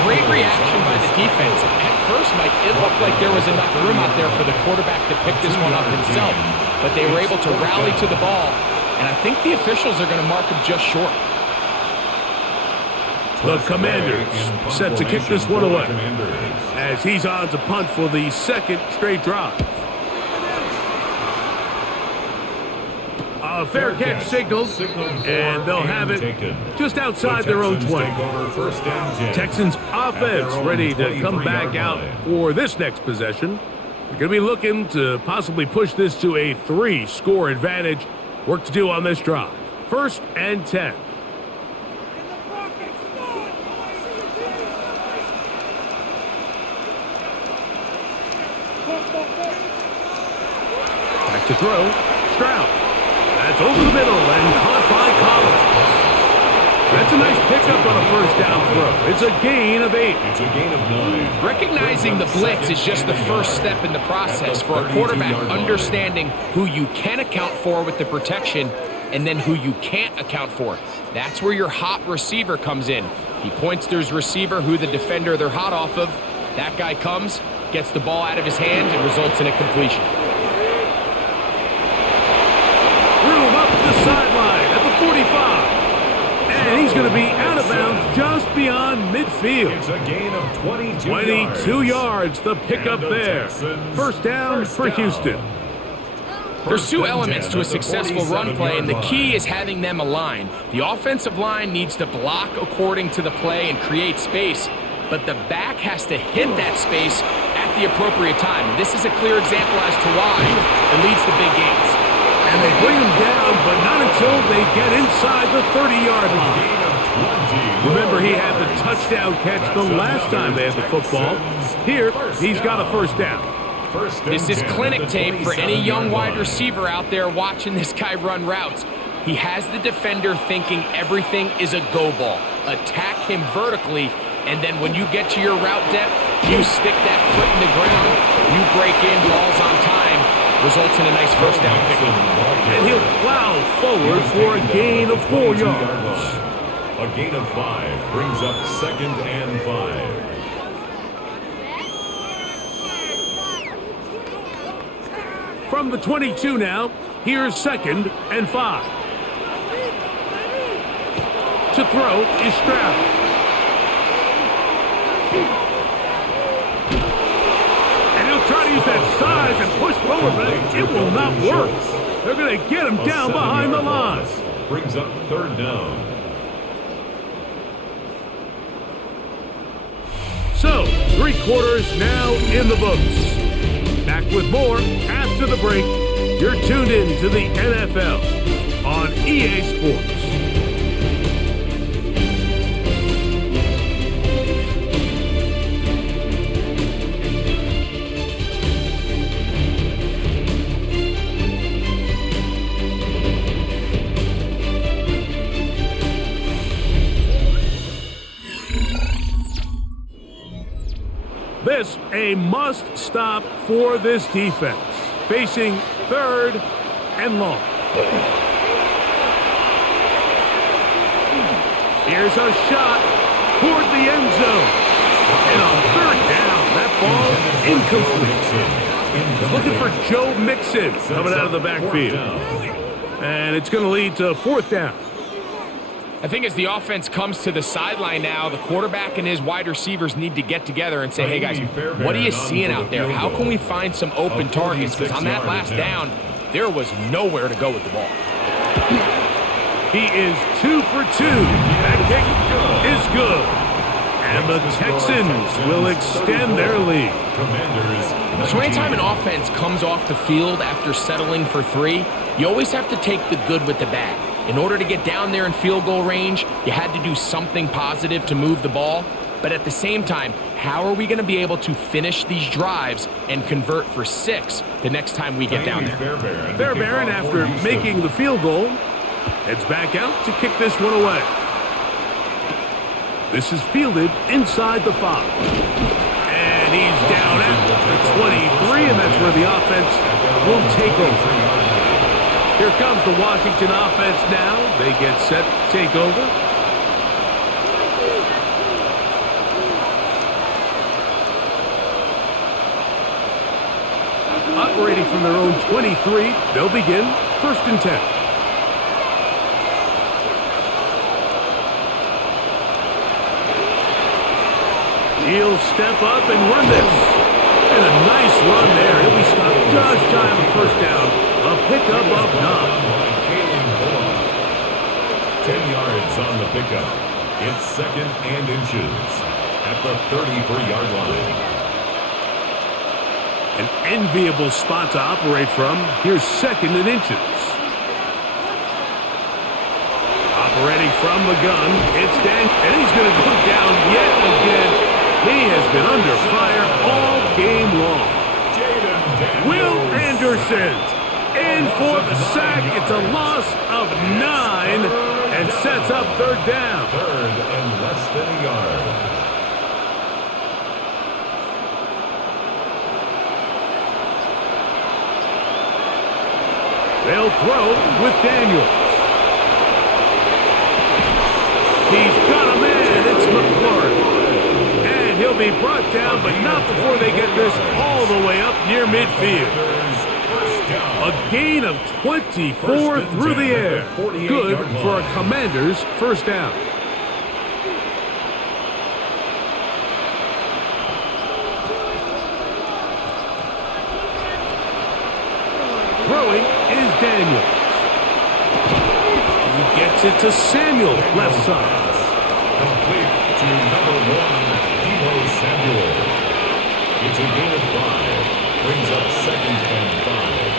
Great reaction by the defense. At first, Mike, it looked like there was enough room out there for the quarterback to pick this one up himself, but they were able to rally to the ball, and I think the officials are going to mark him just short. The Commanders set to kick this one away as he's on to punt for the second straight drive. A fair catch signaled, and they'll have it just outside their own 20. Texans offense ready to come back out for this next possession. They're going to be looking to possibly push this to a 3-score advantage. Work to do on this drive. 1st and 10. Back to throw. Stroud. That's over the middle and caught by Collins. That's a nice pickup on a first down throw. It's a gain of 8. It's a gain of 9. Recognizing the blitz is just the first step in the process for a quarterback understanding who you can account for with the protection and then who you can't account for. That's where your hot receiver comes in. He points to his receiver, who the defender they're hot off of. That guy comes, gets the ball out of his hand, and results in a completion. Room up the sideline at the 45. And he's going to be out of bounds just beyond midfield. It's a gain of 22 yards, the pickup there. First down for Houston. There's two elements to a successful run play, and the key is having them aligned. The offensive line needs to block according to the play and create space, but the back has to hit that space at the appropriate time. And this is a clear example as to why it leads to big gains. And they bring him down, but not until they get inside the 30-yard line. Remember, he had the touchdown catch the last time they had the football. Here, he's got a first down. This is clinic tape for any young wide receiver out there watching this guy run routes. He has the defender thinking everything is a go ball. Attack him vertically, and then when you get to your route depth, you stick that foot in the ground, you break in, balls on time, results in a nice first down pickup. And he'll plow forward for a gain of 4 yards. A gain of 5 brings up 2nd and 5. From the 22 now, here's 2nd and 5. To throw is Stroud. And he'll try to use that size and push forward, but it will not work. They're going to get him down behind the line. Brings up 3rd down. So, 3 quarters now in the books. Back with more after the break. You're tuned in to the NFL on EA Sports. This a must-stop for this defense, facing 3rd and long. Here's a shot toward the end zone. And on 3rd down, that ball incomplete. Looking for Joe Mixon coming out of the backfield. And it's going to lead to 4th down. I think as the offense comes to the sideline now, the quarterback and his wide receivers need to get together and say, hey guys, what are you seeing out there? How can we find some open targets? Because on that last down, there was nowhere to go with the ball. He is 2 for 2. That kick is good. And the Texans will extend their lead. So anytime an offense comes off the field after settling for 3, you always have to take the good with the bad. In order to get down there in field goal range, you had to do something positive to move the ball. But at the same time, how are we going to be able to finish these drives and convert for 6 the next time we get down there? Fairbairn, after making the field goal, heads back out to kick this one away. This is fielded inside the 5. And he's down at the 23, and that's where the offense will take over. Here comes the Washington offense now. They get set to take over. Operating from their own 23, they'll begin 1st and 10. He'll step up and run this. And a nice run there. He'll be stopped just shy of the 1st down. A pickup of 9. 10 yards on the pickup. It's 2nd and inches at the 34-yard line. An enviable spot to operate from. Here's 2nd and inches. Operating from the gun, it's Dan, and he's going to go down yet again. He has been under fire all game long. Will Anderson in for the sack. It's a loss of 9 and sets up 3rd down. 3rd and less than a yard. They'll throw with Daniels. He's got a man. It's McLaurin. And he'll be brought down, but not before they get this all the way up near midfield. A gain of 24 through the air. Good for a Commander's 1st down. Throwing is Daniels. He gets it to Samuel, left side. Complete to number 1, Deebo Samuel. It's a gain of 5. Brings up 2nd and 5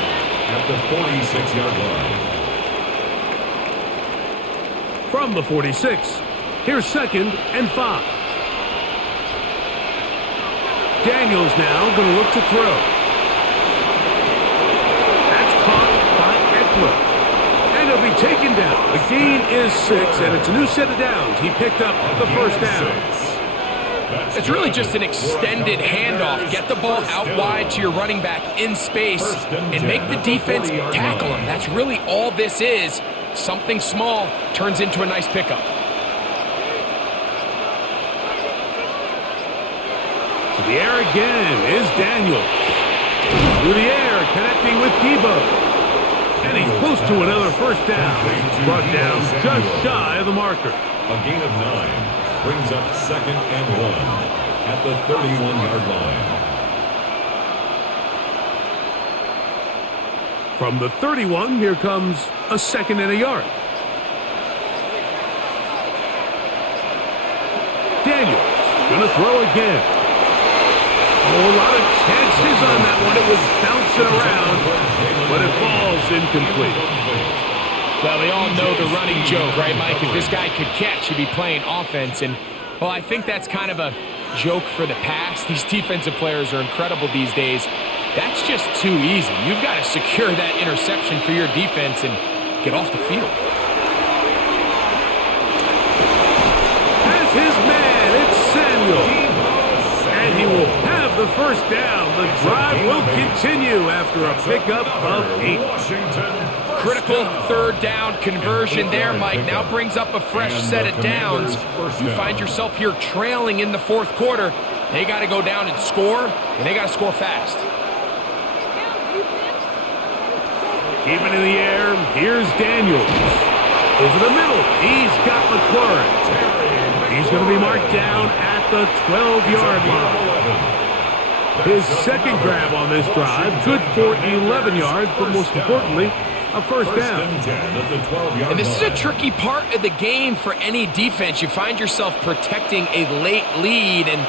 at the 46-yard line. From the 46, here's 2nd and 5. Daniels now going to look to throw. That's caught by Eckler. And he'll be taken down. The gain is 6, and it's a new set of downs. He picked up the 1st down. It's really just an extended handoff. Get the ball out wide to your running back in space and make the defense tackle him. That's really all this is. Something small turns into a nice pickup. To the air again is Daniels. Through the air, connecting with Deebo. And he's close to another 1st down. Brought down just shy of the marker. A gain of 9 brings up 2nd and 1 at the 31-yard line. From the 31, here comes a 2nd and a yard. Daniels going to throw again. Oh, a lot of chances on that one. It was bouncing around, but it falls incomplete. Well, we all know the running joke, right, Mike? If this guy could catch, he'd be playing offense. And, well, I think that's kind of a joke for the past. These defensive players are incredible these days. That's just too easy. You've got to secure that interception for your defense and get off the field. As his man, it's Samuel. And he will have the 1st down. The drive will continue after a pickup of 8. Critical 3rd down conversion there, Mike. Now brings up a fresh set of downs. You find yourself here trailing in the 4th quarter. They got to go down and score, and they got to score fast. Keeping in the air, here's Daniels. Over the middle, he's got McLaurin. He's going to be marked down at the 12-yard line. His 2nd grab on this drive, good for 11 yards, but most importantly, A first down. and 10 at the 12-yard And this is a line. tricky part of the game for any defense. You find yourself protecting a late lead, and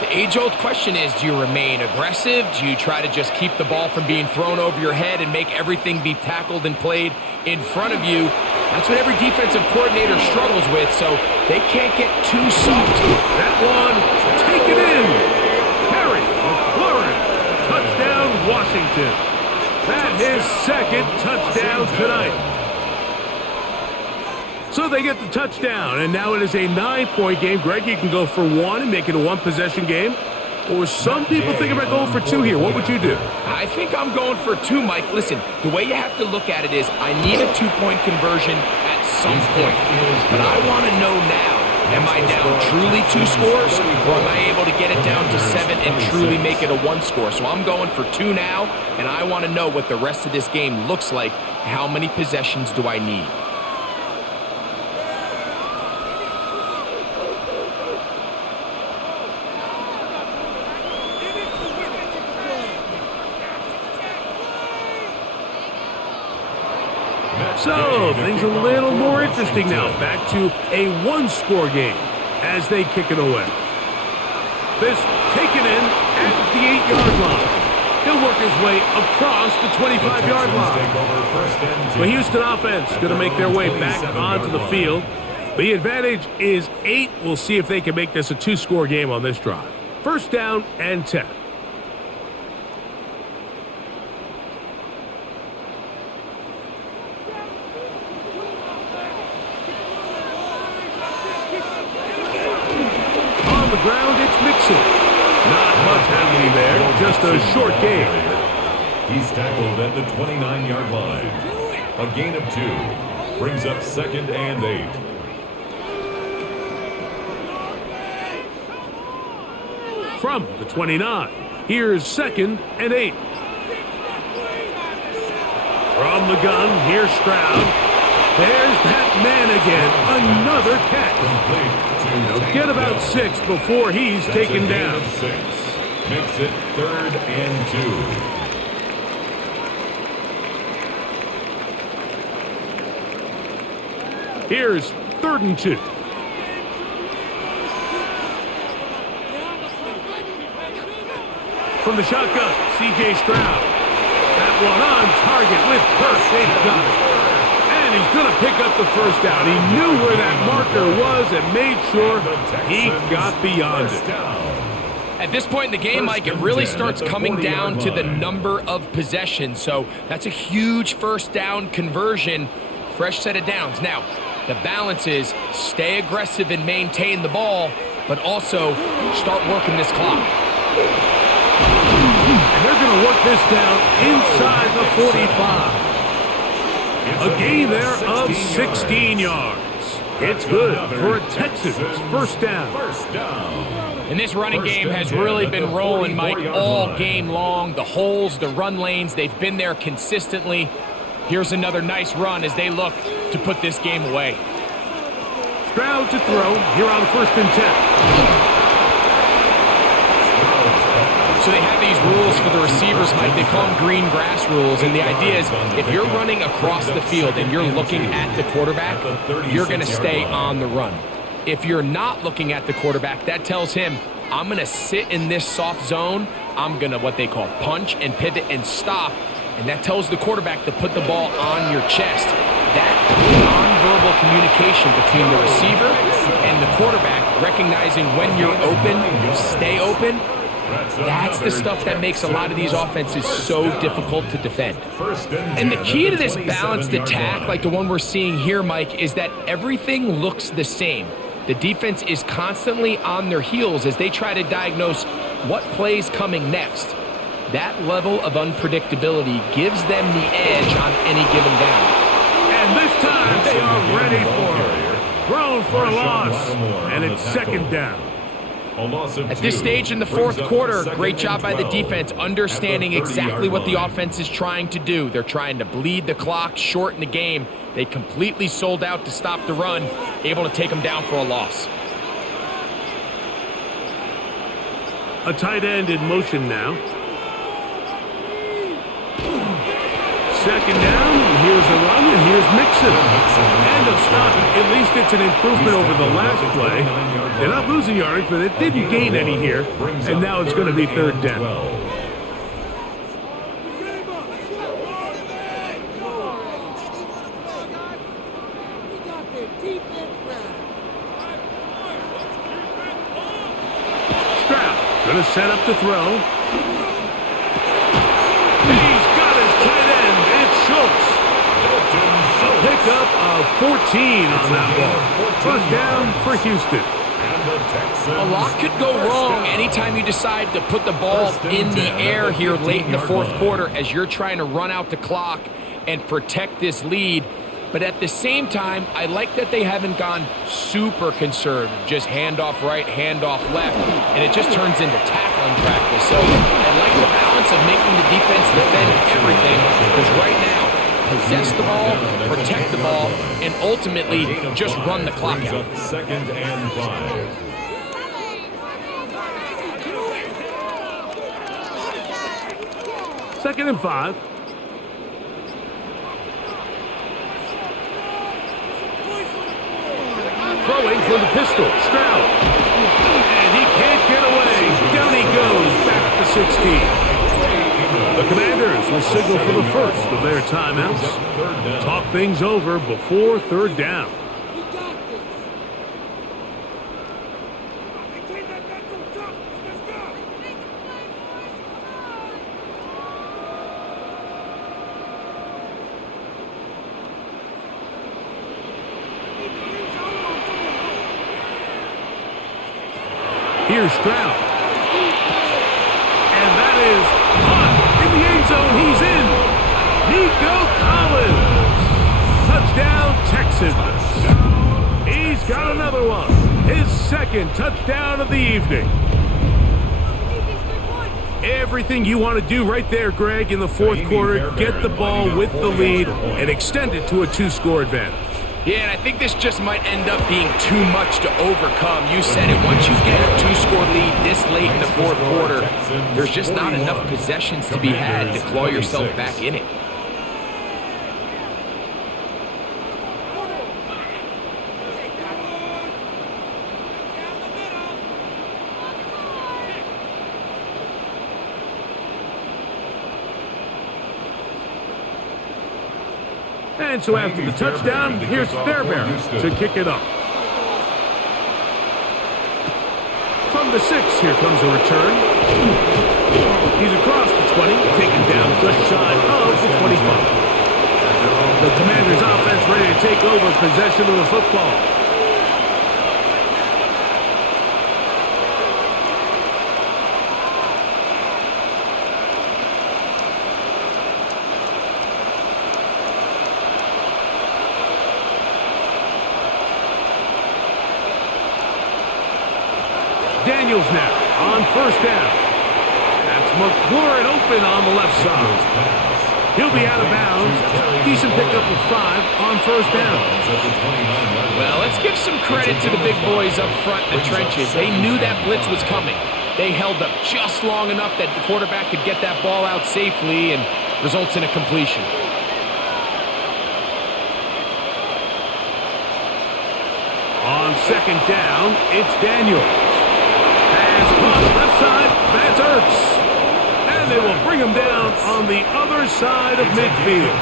the age-old question is, do you remain aggressive? Do you try to just keep the ball from being thrown over your head and make everything be tackled and played in front of you? That's what every defensive coordinator struggles with, so they can't get too soft. That one, take it in. Harry McLaurin, touchdown Washington. That's his second touchdown tonight. So they get the touchdown, and now it is a 9-point game. Greg, you can go for one and make it a one-possession game. Or some people think about going for two here. What would you do? I think I'm going for two, Mike. Listen, the way you have to look at it is I need a two-point conversion at some point. But I want to know now, am I down truly 2 scores, or am I able to get it down to 7 and truly make it a 1 score? So I'm going for 2 now, and I want to know what the rest of this game looks like. How many possessions do I need? So, things a little more interesting now. Back to a one-score game as they kick it away. This taken in at the 8-yard line. He'll work his way across the 25-yard line. The Houston offense going to make their way back onto the field. The advantage is 8. We'll see if they can make this a 2-score game on this drive. First down and 10. On the ground, it's Mixon. Not much happening there, just a short game. He's tackled at the 29-yard line. A gain of 2. Brings up 2nd and 8. From the 29, here's 2nd and 8. From the gun, here's Stroud. There's that man again, another catch. He'll get about 6 before he's taken down. 6. Makes it 3rd and 2. Here's 3rd and 2. From the shotgun, C.J. Stroud. That one on target with Kirk. They've got it. And he's going to pick up the first down. He knew where that marker was and made sure he got beyond it. At this point in the game, Mike, it really starts coming down to the number of possessions. So that's a huge first down conversion, fresh set of downs. Now, the balance is stay aggressive and maintain the ball, but also start working this clock. And they're going to work this down inside the 45. A gain there of 16 yards. It's good for a Texans first down. And this running game has really been rolling, Mike, all game long. The holes, the run lanes, they've been there consistently. Here's another nice run as they look to put this game away. Stroud to throw here on 1st and 10. So they have these rules for the receivers, Mike. They call them green grass rules. And the idea is if you're running across the field and you're looking at the quarterback, you're going to stay on the run. If you're not looking at the quarterback, that tells him, I'm going to sit in this soft zone. I'm going to what they call punch and pivot and stop. And that tells the quarterback to put the ball on your chest. That nonverbal communication between the receiver and the quarterback, recognizing when you're open, stay open, that's the stuff that makes a lot of these offenses so difficult to defend. And the key to this balanced attack, like the one we're seeing here, Mike, is that everything looks the same. The defense is constantly on their heels as they try to diagnose what play's coming next. That level of unpredictability gives them the edge on any given down. And this time they are ready for it. Thrown for a loss, and it's 2nd down. At this stage in the 4th quarter, great job by the defense understanding exactly what the offense is trying to do. They're trying to bleed the clock, shorten the game. They completely sold out to stop the run, able to take them down for a loss. A tight end in motion now. 2nd down, and here's throws a run, and here's Mixon. And they'll stop it. At least it's an improvement over the last play. They're not losing yardage, but it didn't gain any here. And now it's going to be third down. Going to set up to throw. He's got his tight end. It's Schultz. A pickup of 14 on that ball. First down for Houston. A lot could go wrong anytime you decide to put the ball in the air here late in the fourth quarter as you're trying to run out the clock and protect this lead. But at the same time, I like that they haven't gone super conservative, just handoff right, handoff left, and it just turns into tackling practice. So I like the balance of making the defense defend everything, because right now, possess the ball, protect the ball, and ultimately just run the clock out. Second and 5. Second and 5. Throwing for the pistol, Stroud. And he can't get away. Down he goes, back to 16. The Commanders will signal for the first of their timeouts. Talk things over before third down. Here's Stroud. And that is caught in the end zone. He's in. Nico Collins. Touchdown, Texans. He's got another one. His second touchdown of the evening. Everything you want to do right there, Greg, in the fourth quarter. Get the ball with the lead and extend it to a 2-score advantage. Yeah, and I think this just might end up being too much to overcome. You said it. Once you get a 2-score lead this late in the fourth quarter, there's just not enough possessions to be had to claw yourself back in it. And so after the touchdown, here's Fairbairn to kick it up. From the 6, here comes a return. He's across the 20, taken down just shy of the 25. The Commanders' offense ready to take over possession of the football. Daniels now on first down. That's McLaurin open on the left side. He'll be out of bounds. Decent pickup of 5 on first down. Well, let's give some credit to the big boys up front in the trenches. They knew that blitz was coming. They held up just long enough that the quarterback could get that ball out safely and results in a completion. On second down, it's Daniels. Left side, that's Ertz. And they will bring him down on the other side of midfield.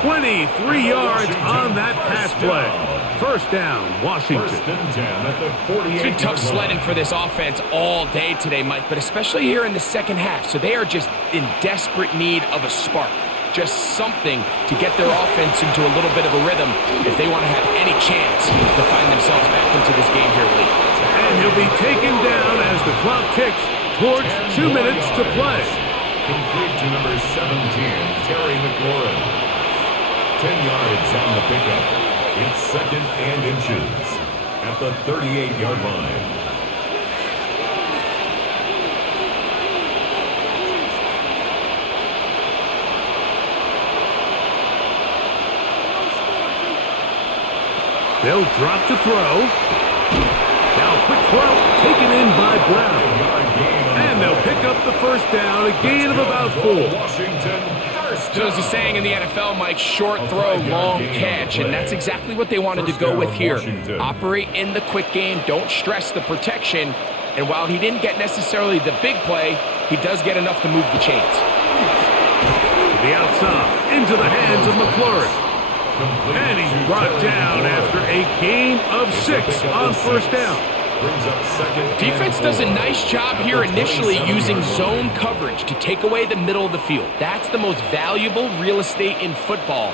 23 yards on that pass play. First down, Washington. It's been tough sledding for this offense all day today, Mike, but especially here in the second half. So they are just in desperate need of a spark. Just something to get their offense into a little bit of a rhythm if they want to have any chance to find themselves back into this game here late. And he'll be taken down as the clock ticks towards 2 minutes to play. Complete to number 17, Terry McLaurin. 10 yards on the pickup. It's second and inches at the 38-yard line. They'll drop to throw. Now quick throw taken in by Brown. And they'll pick up the first down, a gain of about 4. Washington, first So there's a saying in the NFL, Mike, short throw, long catch, and that's exactly what they wanted to go with here. Operate in the quick game, don't stress the protection, and while he didn't get necessarily the big play, he does get enough to move the chains. To the outside, into the hands of McLaurin. And he's brought down after a gain of 6 on first down. Defense does a nice job here initially using zone coverage to take away the middle of the field. That's the most valuable real estate in football.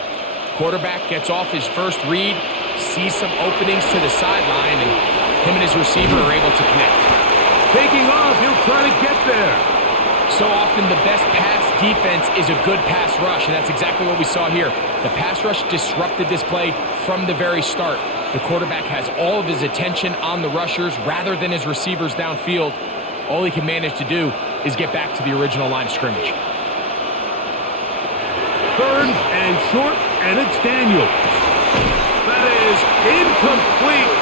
Quarterback gets off his first read, sees some openings to the sideline, and him and his receiver are able to connect. Taking off, he'll try to get there. So often the best pass defense is a good pass rush, and that's exactly what we saw here. The pass rush disrupted this play from the very start. The quarterback has all of his attention on the rushers rather than his receivers downfield. All he can manage to do is get back to the original line of scrimmage. 3rd and short, and it's Daniels. That is incomplete.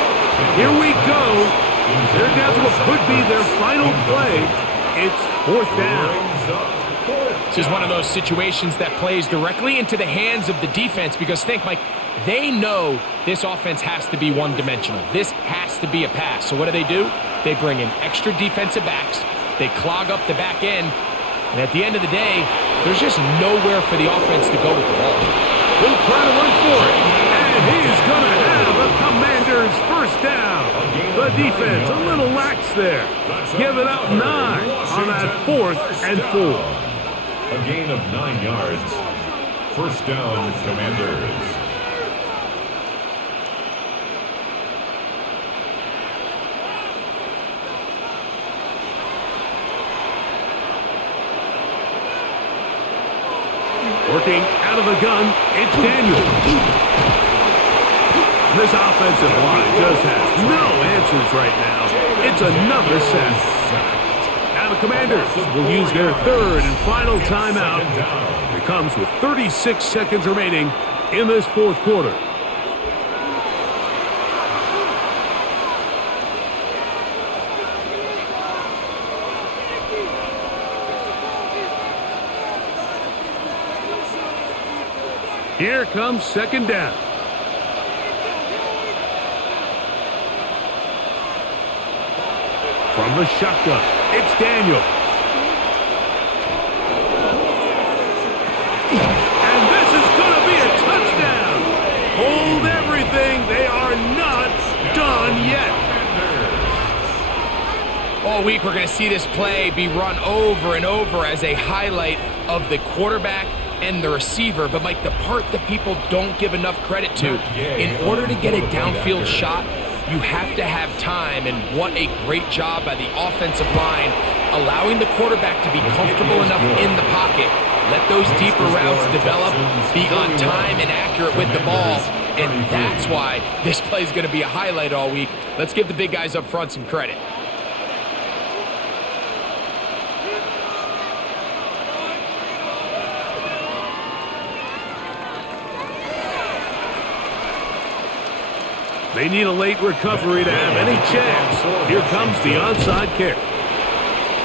Here we go. They're down to what could be their final play. It's 4th down. This is one of those situations that plays directly into the hands of the defense because think, Mike, they know this offense has to be one-dimensional. This has to be a pass. So what do? They bring in extra defensive backs. They clog up the back end. And at the end of the day, there's just nowhere for the offense to go with the ball. He'll try to run for it. And he's going to have a Commander's first down. The defense a little lax there. Give it up 9 on that 4th and 4. A gain of 9 yards. First down, Commanders. Working out of the gun, it's Daniel. This offensive line just has no answers right now. It's another sack. Now the Commanders will use their 3rd and final timeout. It comes with 36 seconds remaining in this 4th quarter. Here comes 2nd down. From the shotgun, it's Daniels. And this is going to be a touchdown. Hold everything. They are not done yet. All week we're going to see this play be run over and over as a highlight of the quarterback and the receiver. But, Mike, the part that people don't give enough credit to, in order to get a downfield shot, you have to have time, and what a great job by the offensive line, allowing the quarterback to be comfortable enough in the pocket. Let those deeper routes develop, be on time and accurate with the ball, and that's why this play is going to be a highlight all week. Let's give the big guys up front some credit. They need a late recovery to have any chance. Here comes the onside kick.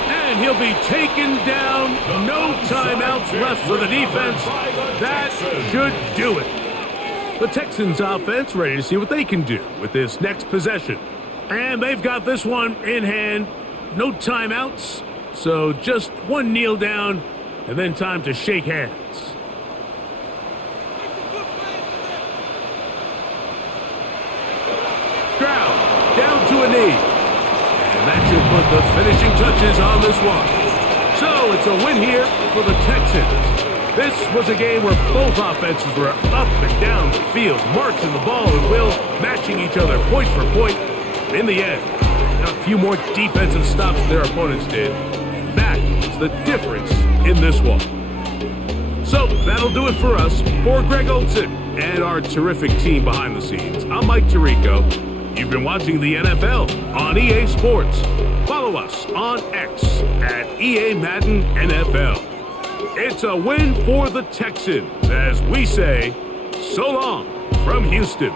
And he'll be taken down. No timeouts left for the defense. That should do it. The Texans offense ready to see what they can do with this next possession. And they've got this one in hand. No timeouts. So just one kneel down and then time to shake hands. Down to a knee. And that should put the finishing touches on this one. So it's a win here for the Texans. This was a game where both offenses were up and down the field, marching the ball at will, matching each other point for point. In the end, a few more defensive stops than their opponents did. That is the difference in this one. So that'll do it for us. For Greg Olson and our terrific team behind the scenes, I'm Mike Tirico. You've been watching the NFL on EA Sports. Follow us on X at EA Madden NFL. It's a win for the Texans as we say so long from Houston.